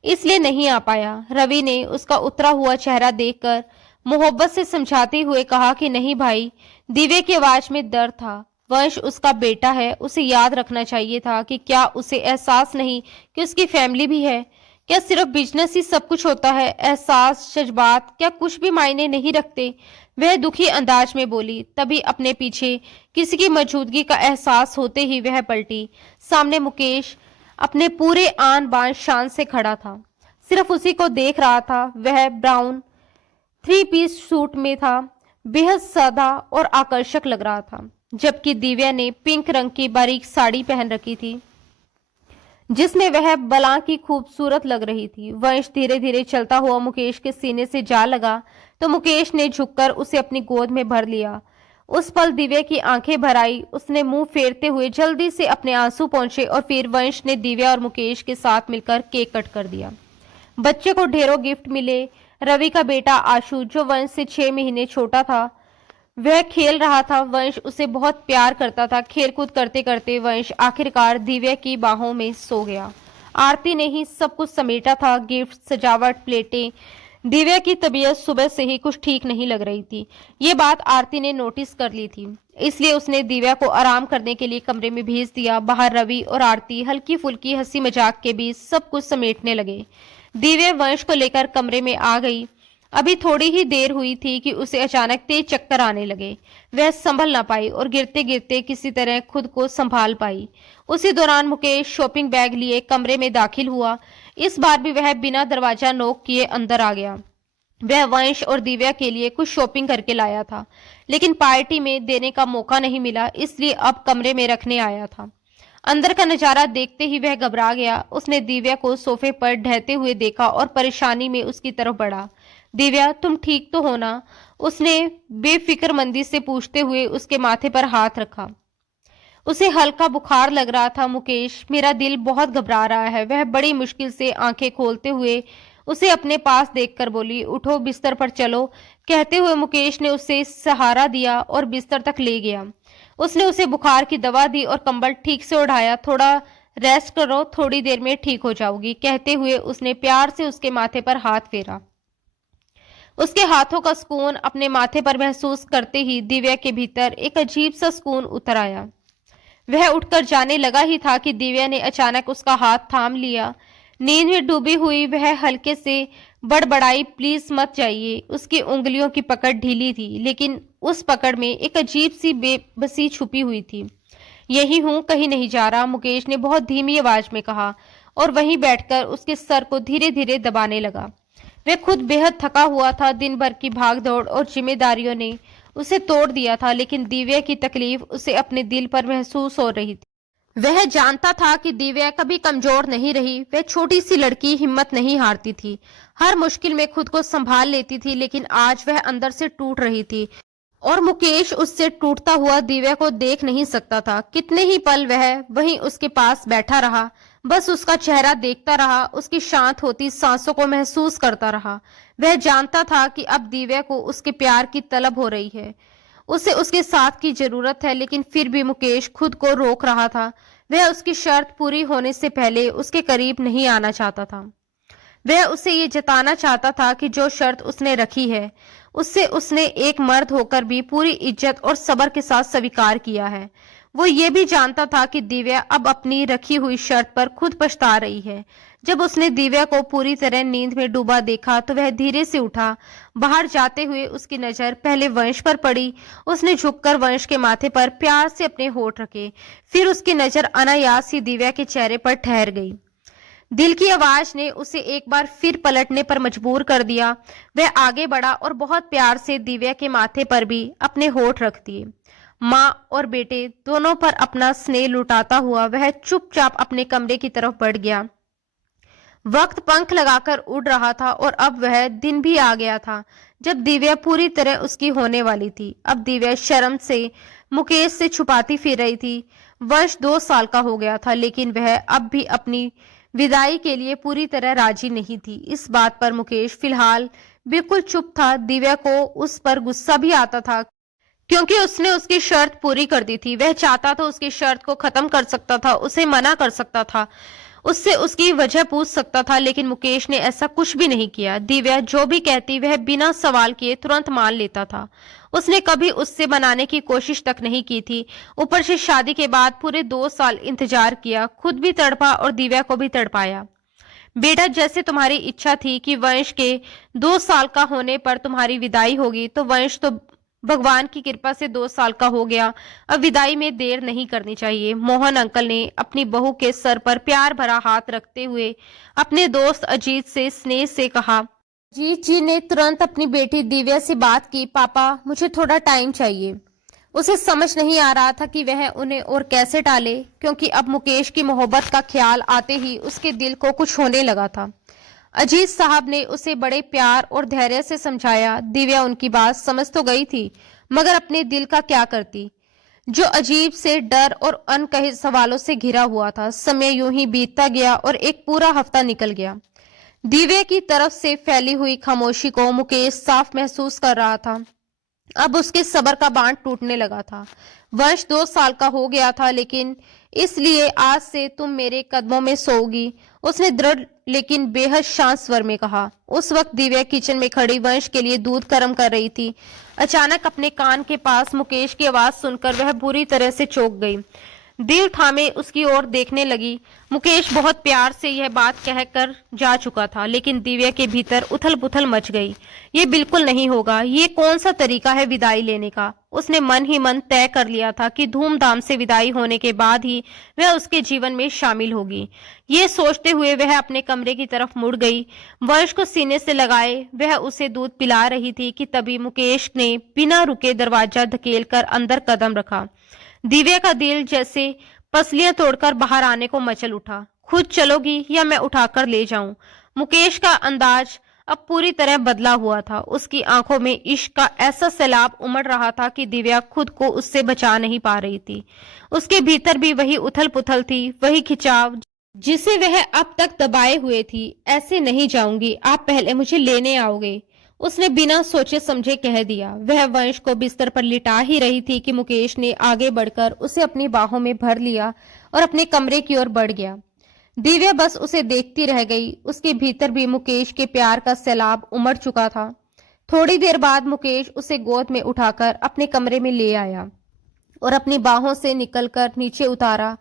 इसलिए नहीं आ पाया। रवि ने उसका उतरा हुआ चेहरा देखकर मोहब्बत से समझाते हुए कहा कि नहीं भाई। दिव्या की आवाज में दर्द था। वंश उसका बेटा है, उसे याद रखना चाहिए था कि क्या उसे एहसास नहीं कि उसकी फैमिली भी है? क्या सिर्फ बिजनेस ही सब कुछ होता है? एहसास, जज्बात क्या कुछ भी मायने नहीं रखते? वह दुखी अंदाज में बोली। तभी अपने पीछे किसी की मौजूदगी का एहसास होते ही वह पलटी। सामने मुकेश अपने पूरे आन बान शान से खड़ा था, सिर्फ उसी को देख रहा था। वह ब्राउन 3 पीस सूट में था, बेहद सादा और आकर्षक लग रहा था, जबकि दिव्या ने पिंक रंग की बारीक साड़ी पहन रखी थी, जिसमें वह बला की खूबसूरत लग रही थी। वंश धीरे धीरे चलता हुआ मुकेश के सीने से जा लगा तो मुकेश ने झुककर उसे अपनी गोद में भर लिया। उस पल दिव्या की आंखें भर आई। उसने मुंह फेरते हुए जल्दी से अपने आंसू पोंछे और फिर वंश ने दिव्या और मुकेश के साथ मिलकर केक कट कर दिया। बच्चे को ढेरों गिफ्ट मिले। रवि का बेटा आशु, जो वंश से 6 महीने छोटा था, वह खेल रहा था। वंश उसे बहुत प्यार करता था। खेलकूद करते करते वंश आखिरकार दिव्या की बाहों में सो गया। आरती ने ही सब कुछ समेटा था, गिफ्ट, सजावट, प्लेटें। दिव्या की तबीयत सुबह से ही कुछ ठीक नहीं लग रही थी। ये बात आरती ने नोटिस कर ली थी, इसलिए उसने दिव्या को आराम करने के लिए कमरे में भेज दिया। बाहर रवि और आरती हल्की फुल्की हंसी मजाक के बीच सब कुछ समेटने लगे। दिव्या वंश को लेकर कमरे में आ गई। अभी थोड़ी ही देर हुई थी कि उसे अचानक तेज चक्कर आने लगे। वह संभल ना पाई और गिरते गिरते किसी तरह खुद को संभाल पाई। उसी दौरान मुकेश शॉपिंग बैग लिए कमरे में दाखिल हुआ। इस बार भी वह बिना दरवाजा नॉक किए अंदर आ गया। वह वंश और दिव्या के लिए कुछ शॉपिंग करके लाया था, लेकिन पार्टी में देने का मौका नहीं मिला, इसलिए अब कमरे में रखने आया था। अंदर का नजारा देखते ही वह घबरा गया। उसने दिव्या को सोफे पर ढहते हुए देखा और परेशानी में उसकी तरफ बढ़ा। दिव्या, तुम ठीक तो हो ना? उसने बेफिक्रमंदी से पूछते हुए उसके माथे पर हाथ रखा। उसे हल्का बुखार लग रहा था। मुकेश, मेरा दिल बहुत घबरा रहा है। वह बड़ी मुश्किल से आंखें खोलते हुए उसे अपने पास देखकर बोली। उठो, बिस्तर पर चलो। कहते हुए मुकेश ने उसे सहारा दिया और बिस्तर तक ले गया। उसने उसे बुखार की दवा दी और कंबल ठीक से ओढ़ाया। थोड़ा रेस्ट करो, थोड़ी देर में ठीक हो जाओगी, कहते हुए उसने प्यार से उसके माथे पर हाथ फेरा। उसके हाथों का सुकून अपने माथे पर महसूस करते ही दिव्या के भीतर एक अजीब सा सुकून उतर आया। वह उठकर जाने लगा ही था कि दिव्या ने अचानक उसका हाथ थाम लिया। नींद में डूबी हुई वह हल्के से बड़बड़ाई, प्लीज मत जाइए। उसकी उंगलियों की पकड़ ढीली थी, लेकिन उस पकड़ में एक अजीब सी बेबसी छुपी हुई थी। यही हूं, कहीं नहीं जा रहा, मुकेश ने बहुत धीमी आवाज में कहा और वहीं बैठकर उसके सर को धीरे धीरे दबाने लगा। वह खुद बेहद थका हुआ था। दिन भर की भागदौड़ और जिम्मेदारियों ने उसे तोड़ दिया था, लेकिन दिव्या की तकलीफ उसे अपने दिल पर महसूस हो रही थी। वह जानता था कि दिव्या कभी कमजोर नहीं रही। वह छोटी सी लड़की हिम्मत नहीं हारती थी, हर मुश्किल में खुद को संभाल लेती थी, लेकिन आज वह अंदर से टूट रही थी और मुकेश उससे टूटता हुआ दिव्या को देख नहीं सकता था। कितने ही पल वह वहीं उसके पास बैठा रहा, बस उसका चेहरा देखता रहा, उसकी शांत होती सांसों को महसूस करता रहा। वह जानता था कि अब दिव्या को उसके प्यार की तलब हो रही है, उसे उसके साथ की जरूरत है, लेकिन फिर भी मुकेश खुद को रोक रहा था। वह उसकी शर्त पूरी होने से पहले उसके करीब नहीं आना चाहता था। वह उसे ये जताना चाहता था कि जो शर्त उसने रखी है उससे उसने एक मर्द होकर भी पूरी इज्जत और सब्र के साथ स्वीकार किया है। वो ये भी जानता था कि दिव्या अब अपनी रखी हुई शर्त पर खुद पछता रही है। जब उसने दिव्या को पूरी तरह नींद में डूबा देखा तो वह धीरे से उठा। बाहर जाते हुए उसकी नजर पहले वंश पर पड़ी। उसने झुककर वंश के माथे पर प्यार से अपने होठ रखे, फिर उसकी नजर अनायास ही दिव्या के चेहरे पर ठहर गई। दिल की आवाज ने उसे एक बार फिर पलटने पर मजबूर कर दिया। वह आगे बढ़ा और बहुत प्यार से दिव्या के माथे पर भी अपने होठ रख दिए। माँ और बेटे दोनों पर अपना स्नेह लुटाता हुआ वह चुपचाप अपने कमरे की तरफ बढ़ गया। वक्त पंख लगाकर उड़ रहा था और अब वह दिन भी आ गया था जब दिव्या पूरी तरह उसकी होने वाली थी। अब दिव्या शर्म से मुकेश से छुपाती फिर रही थी। वर्ष 2 साल का हो गया था, लेकिन वह अब भी अपनी विदाई के लिए पूरी तरह राजी नहीं थी। इस बात पर मुकेश फिलहाल बिल्कुल चुप था। दिव्या को उस पर गुस्सा भी आता था, क्योंकि उसने उसकी शर्त पूरी कर दी थी। वह चाहता था उसकी शर्त को खत्म कर सकता था, उसे मना कर सकता था, उससे उसकी वजह पूछ सकता था, लेकिन मुकेश ने ऐसा कुछ भी नहीं किया। दिव्या जो भी कहती वह बिना सवाल किए तुरंत मान लेता था। उसने कभी उससे मनाने की कोशिश तक नहीं की थी। ऊपर से शादी के बाद पूरे 2 साल इंतजार किया, खुद भी तड़पा और दिव्या को भी तड़पाया। बेटा, जैसे तुम्हारी इच्छा थी कि वंश के 2 साल का होने पर तुम्हारी विदाई होगी, तो वंश तो भगवान की कृपा से 2 साल का हो गया। अब विदाई में देर नहीं करनी चाहिए। मोहन अंकल ने अपनी बहू के सर पर प्यार भरा हाथ रखते हुए अपने दोस्त अजीत से स्नेह से कहा। अजीत जी ने तुरंत अपनी बेटी दिव्या से बात की। पापा, मुझे थोड़ा टाइम चाहिए। उसे समझ नहीं आ रहा था कि वह उन्हें और कैसे टाले, क्योंकि अब मुकेश की मोहब्बत का ख्याल आते ही उसके दिल को कुछ होने लगा था। अजीत साहब ने उसे बड़े प्यार और धैर्य से समझाया। दिव्या उनकी बात समझ तो गई थी, मगर अपने दिल का क्या करती, जो अजीब से डर और अनकहे सवालों से घिरा हुआ था। समय यूं ही बीतता गया और एक पूरा हफ्ता निकल गया। दिव्या की तरफ से फैली हुई खामोशी को मुकेश साफ महसूस कर रहा था। अब उसके सब्र का बांध टूटने लगा था। वर्ष 2 साल का हो गया था, लेकिन इसलिए आज से तुम मेरे कदमों में सोओगी, उसने दृढ़ लेकिन बेहद शांत स्वर में कहा। उस वक्त दिव्या किचन में खड़ी वंश के लिए दूध गर्म कर रही थी। अचानक अपने कान के पास मुकेश की आवाज सुनकर वह बुरी तरह से चौंक गई। दिल थामे उसकी ओर देखने लगी। मुकेश बहुत प्यार से यह बात कहकर जा चुका था, लेकिन दिव्या के भीतर उथल पुथल मच गई। ये बिल्कुल नहीं होगा, ये कौन सा तरीका है विदाई लेने का। उसने मन ही मन तय कर लिया था कि धूमधाम से विदाई होने के बाद ही वह उसके जीवन में शामिल होगी। ये सोचते हुए वह अपने कमरे की तरफ मुड़ गई। वंश को सीने से लगाए वह उसे दूध पिला रही थी कि तभी मुकेश ने बिना रुके दरवाजा धकेलकर अंदर कदम रखा। दिव्या का दिल जैसे पसलियां तोड़कर बाहर आने को मचल उठा। खुद चलोगी या मैं उठाकर ले जाऊं? मुकेश का अंदाज अब पूरी तरह बदला हुआ था। उसकी आंखों में इश्क का ऐसा सैलाब उमड़ रहा था कि दिव्या खुद को उससे बचा नहीं पा रही थी। उसके भीतर भी वही उथल पुथल थी, वही खिंचाव जिसे वह अब तक दबाए हुए थी। ऐसे नहीं जाऊंगी, आप पहले मुझे लेने आओगे, उसने बिना सोचे समझे कह दिया। वह वंश को बिस्तर पर लिटा ही रही थी कि मुकेश ने आगे बढ़कर उसे अपनी बाहों में भर लिया और अपने कमरे की ओर बढ़ गया। दिव्या बस उसे देखती रह गई। उसके भीतर भी मुकेश के प्यार का सैलाब उमड़ चुका था। थोड़ी देर बाद मुकेश उसे गोद में उठाकर अपने कमरे में ले आया और अपनी बाहों से निकलकर नीचे उतारा।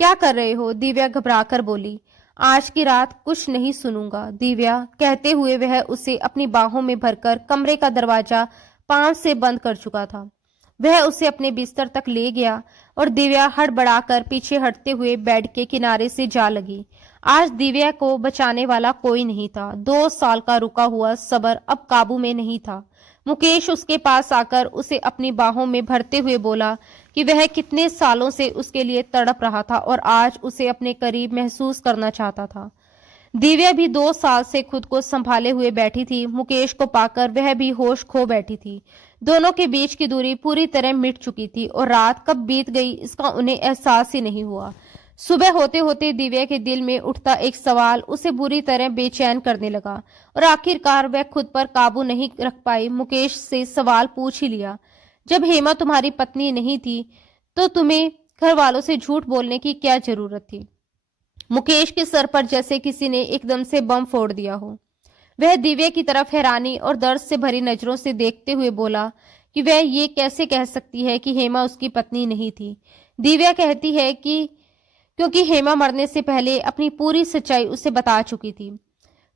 क्या कर रहे हो? दिव्या घबराकर बोली। आज की रात कुछ नहीं सुनूंगा, दिव्या कहते हुए वह उसे अपनी बाहों में भरकर कमरे का दरवाजा पांव से बंद कर चुका था। वह उसे अपने बिस्तर तक ले गया और दिव्या हड़बड़ाकर पीछे हटते हुए बेड के किनारे से जा लगी। आज दिव्या को बचाने वाला कोई नहीं था। 2 साल का रुका हुआ सब्र अब काबू में नहीं था। मुकेश उसके पास आकर उसे अपनी बाहों में भरते हुए बोला कि वह कितने सालों से उसके लिए तड़प रहा था और आज उसे अपने करीब महसूस करना चाहता था। दिव्या भी 2 साल से खुद को संभाले हुए बैठी थी। मुकेश को पाकर वह भी होश खो बैठी थी। दोनों के बीच की दूरी पूरी तरह मिट चुकी थी और रात कब बीत गई इसका उन्हें एहसास ही नहीं हुआ। सुबह होते होते दिव्या के दिल में उठता एक सवाल उसे बुरी तरह बेचैन करने लगा और आखिरकार वह खुद पर काबू नहीं रख पाई। मुकेश से सवाल पूछ ही लिया, जब हेमा तुम्हारी पत्नी नहीं थी तो तुम्हें घर वालों से झूठ बोलने की क्या जरूरत थी? मुकेश के सर पर जैसे किसी ने एकदम से बम फोड़ दिया हो। वह दिव्या की तरफ हैरानी और दर्द से भरी नजरों से देखते हुए बोला कि वह ये कैसे कह सकती है कि हेमा उसकी पत्नी नहीं थी। दिव्या कहती है कि क्योंकि हेमा मरने से पहले अपनी पूरी सच्चाई उसे बता चुकी थी।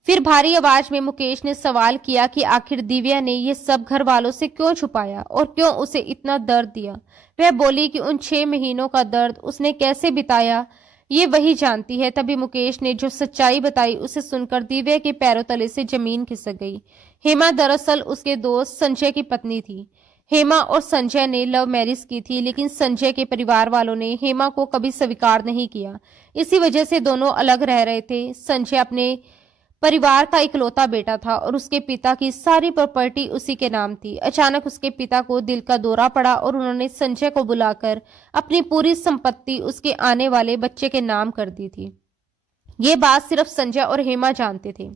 फिर भारी आवाज में मुकेश ने सवाल किया कि आखिर दिव्या ने ये सब घर वालों से क्यों छुपाया और क्यों उसे इतना दर्द दिया। वह बोली कि उन 6 महीनों का दर्द उसने कैसे बिताया ये वही जानती है। तभी मुकेश ने जो सच्चाई बताई उसे सुनकर दिव्या के पैरों तले से जमीन खिसक गई। हेमा दरअसल उसके दोस्त संजय की पत्नी थी। हेमा और संजय ने लव मैरिज की थी, लेकिन संजय के परिवार वालों ने हेमा को कभी स्वीकार नहीं किया। इसी वजह से दोनों अलग रह रहे थे। संजय अपने परिवार का इकलौता बेटा था और उसके पिता की सारी प्रॉपर्टी उसी के नाम थी। अचानक उसके पिता को दिल का दौरा पड़ा और उन्होंने संजय को बुलाकर अपनी पूरी संपत्ति उसके आने वाले बच्चे के नाम कर दी थी। ये बात सिर्फ संजय और हेमा जानते थे।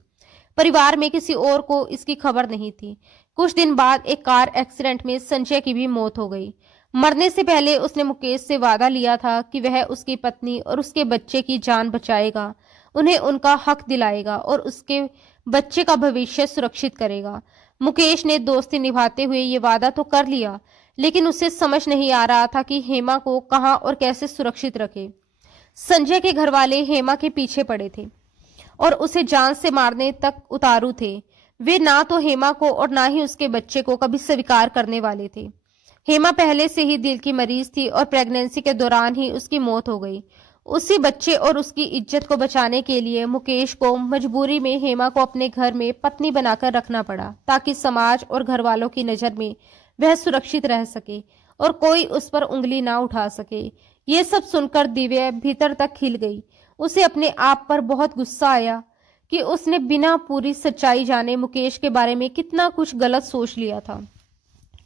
परिवार में किसी और को इसकी खबर नहीं थी। कुछ दिन बाद एक कार एक्सीडेंट में संजय की भी मौत हो गई। मरने से पहले उसने मुकेश से वादा लिया था कि वह उसकी पत्नी और उसके बच्चे की जान बचाएगा, उन्हें उनका हक दिलाएगा और उसके बच्चे का भविष्य सुरक्षित करेगा। मुकेश ने दोस्ती निभाते हुए ये वादा तो कर लिया, लेकिन उसे समझ नहीं आ रहा था कि हेमा को कहां और कैसे सुरक्षित रखे। संजय के घर वाले हेमा के पीछे पड़े थे और उसे जान से मारने तक उतारू थे। वे ना तो हेमा को और ना ही उसके बच्चे को कभी स्वीकार करने वाले थे। हेमा पहले से ही दिल की मरीज थी और प्रेगनेंसी के दौरान ही उसकी मौत हो गई। उसी बच्चे और उसकी इज्जत को बचाने के लिए मुकेश को मजबूरी में हेमा को अपने घर में पत्नी बनाकर रखना पड़ा, ताकि समाज और घर वालों की नजर में वह सुरक्षित रह सके और कोई उस पर उंगली ना उठा सके। ये सब सुनकर दिव्या भीतर तक खिल गई। उसे अपने आप पर बहुत गुस्सा आया कि उसने बिना पूरी सच्चाई जाने मुकेश के बारे में कितना कुछ गलत सोच लिया था।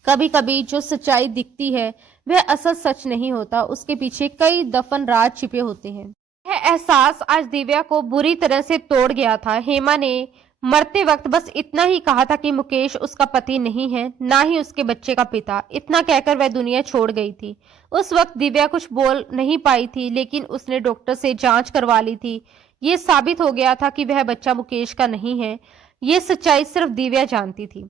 कभी कभी जो सच्चाई दिखती है वह असल सच नहीं होता, उसके पीछे कई दफन राज छिपे होते हैं। यह एहसास आज दिव्या को बुरी तरह से तोड़ गया था। हेमा ने मरते वक्त बस इतना ही कहा था कि मुकेश उसका पति नहीं है, ना ही उसके बच्चे का पिता। इतना कहकर वह दुनिया छोड़ गई थी। उस वक्त दिव्या कुछ बोल नहीं पाई थी, लेकिन उसने डॉक्टर से जांच करवा ली थी। ये साबित हो गया था कि वह बच्चा मुकेश का नहीं है। ये सच्चाई सिर्फ दिव्या जानती थी।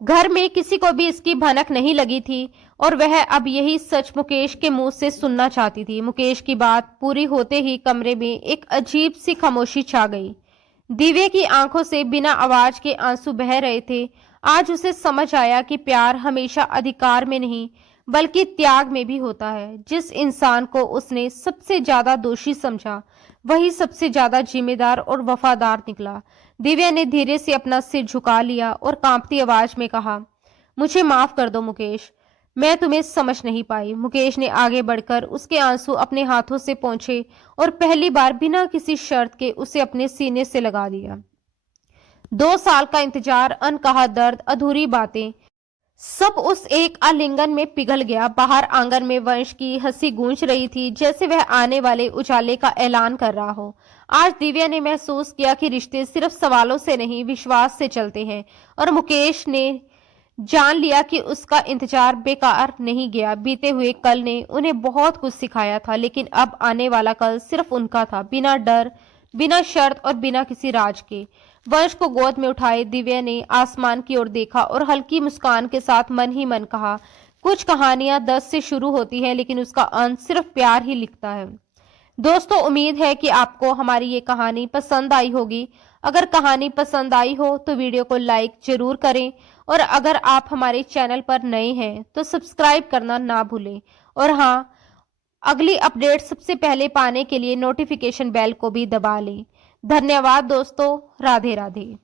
घर में किसी को भी इसकी भनक नहीं लगी थी और वह अब यही सच मुकेश के मुंह से सुनना चाहती थी। मुकेश की बात पूरी होते ही कमरे में एक अजीब सी खामोशी छा गई। दिव्या की आंखों से बिना आवाज के आंसू बह रहे थे। आज उसे समझ आया कि प्यार हमेशा अधिकार में नहीं बल्कि त्याग में भी होता है। जिस इंसान को उसने सबसे ज्यादा दोषी समझा वही सबसे ज्यादा जिम्मेदार और वफादार निकला। दिव्या ने धीरे से अपना सिर झुका लिया और कांपती आवाज में कहा, मुझे माफ कर दो मुकेश, मैं तुम्हें समझ नहीं पाई। मुकेश ने आगे बढ़कर उसके आंसू अपने हाथों से पोंछे और पहली बार बिना किसी शर्त के उसे अपने सीने से लगा दिया। 2 साल का इंतजार, अनकहा दर्द, अधूरी बातें, सब उस एक आलिंगन में पिघल गया। बाहर आंगन में वंश की हंसी गूंज रही थी, जैसे वह आने वाले उजाले का ऐलान कर रहा हो। आज दिव्या ने महसूस किया कि रिश्ते सिर्फ सवालों से नहीं, विश्वास से चलते हैं। और मुकेश ने जान लिया कि उसका इंतजार बेकार नहीं गया। बीते हुए कल ने उन्हें बहुत कुछ सिखाया था, लेकिन अब आने वाला कल सिर्फ उनका था, बिना डर, बिना शर्त और बिना किसी राज के। वंश को गोद में उठाए दिव्या ने आसमान की ओर देखा और हल्की मुस्कान के साथ मन ही मन कहा, कुछ कहानियां 10 से शुरू होती हैं, लेकिन उसका अंत सिर्फ प्यार ही लिखता है। दोस्तों, उम्मीद है कि आपको हमारी ये कहानी पसंद आई होगी। अगर कहानी पसंद आई हो तो वीडियो को लाइक जरूर करें और अगर आप हमारे चैनल पर नए हैं तो सब्सक्राइब करना ना भूलें। और हाँ, अगली अपडेट सबसे पहले पाने के लिए नोटिफिकेशन बेल को भी दबा लें। धन्यवाद दोस्तों, राधे राधे।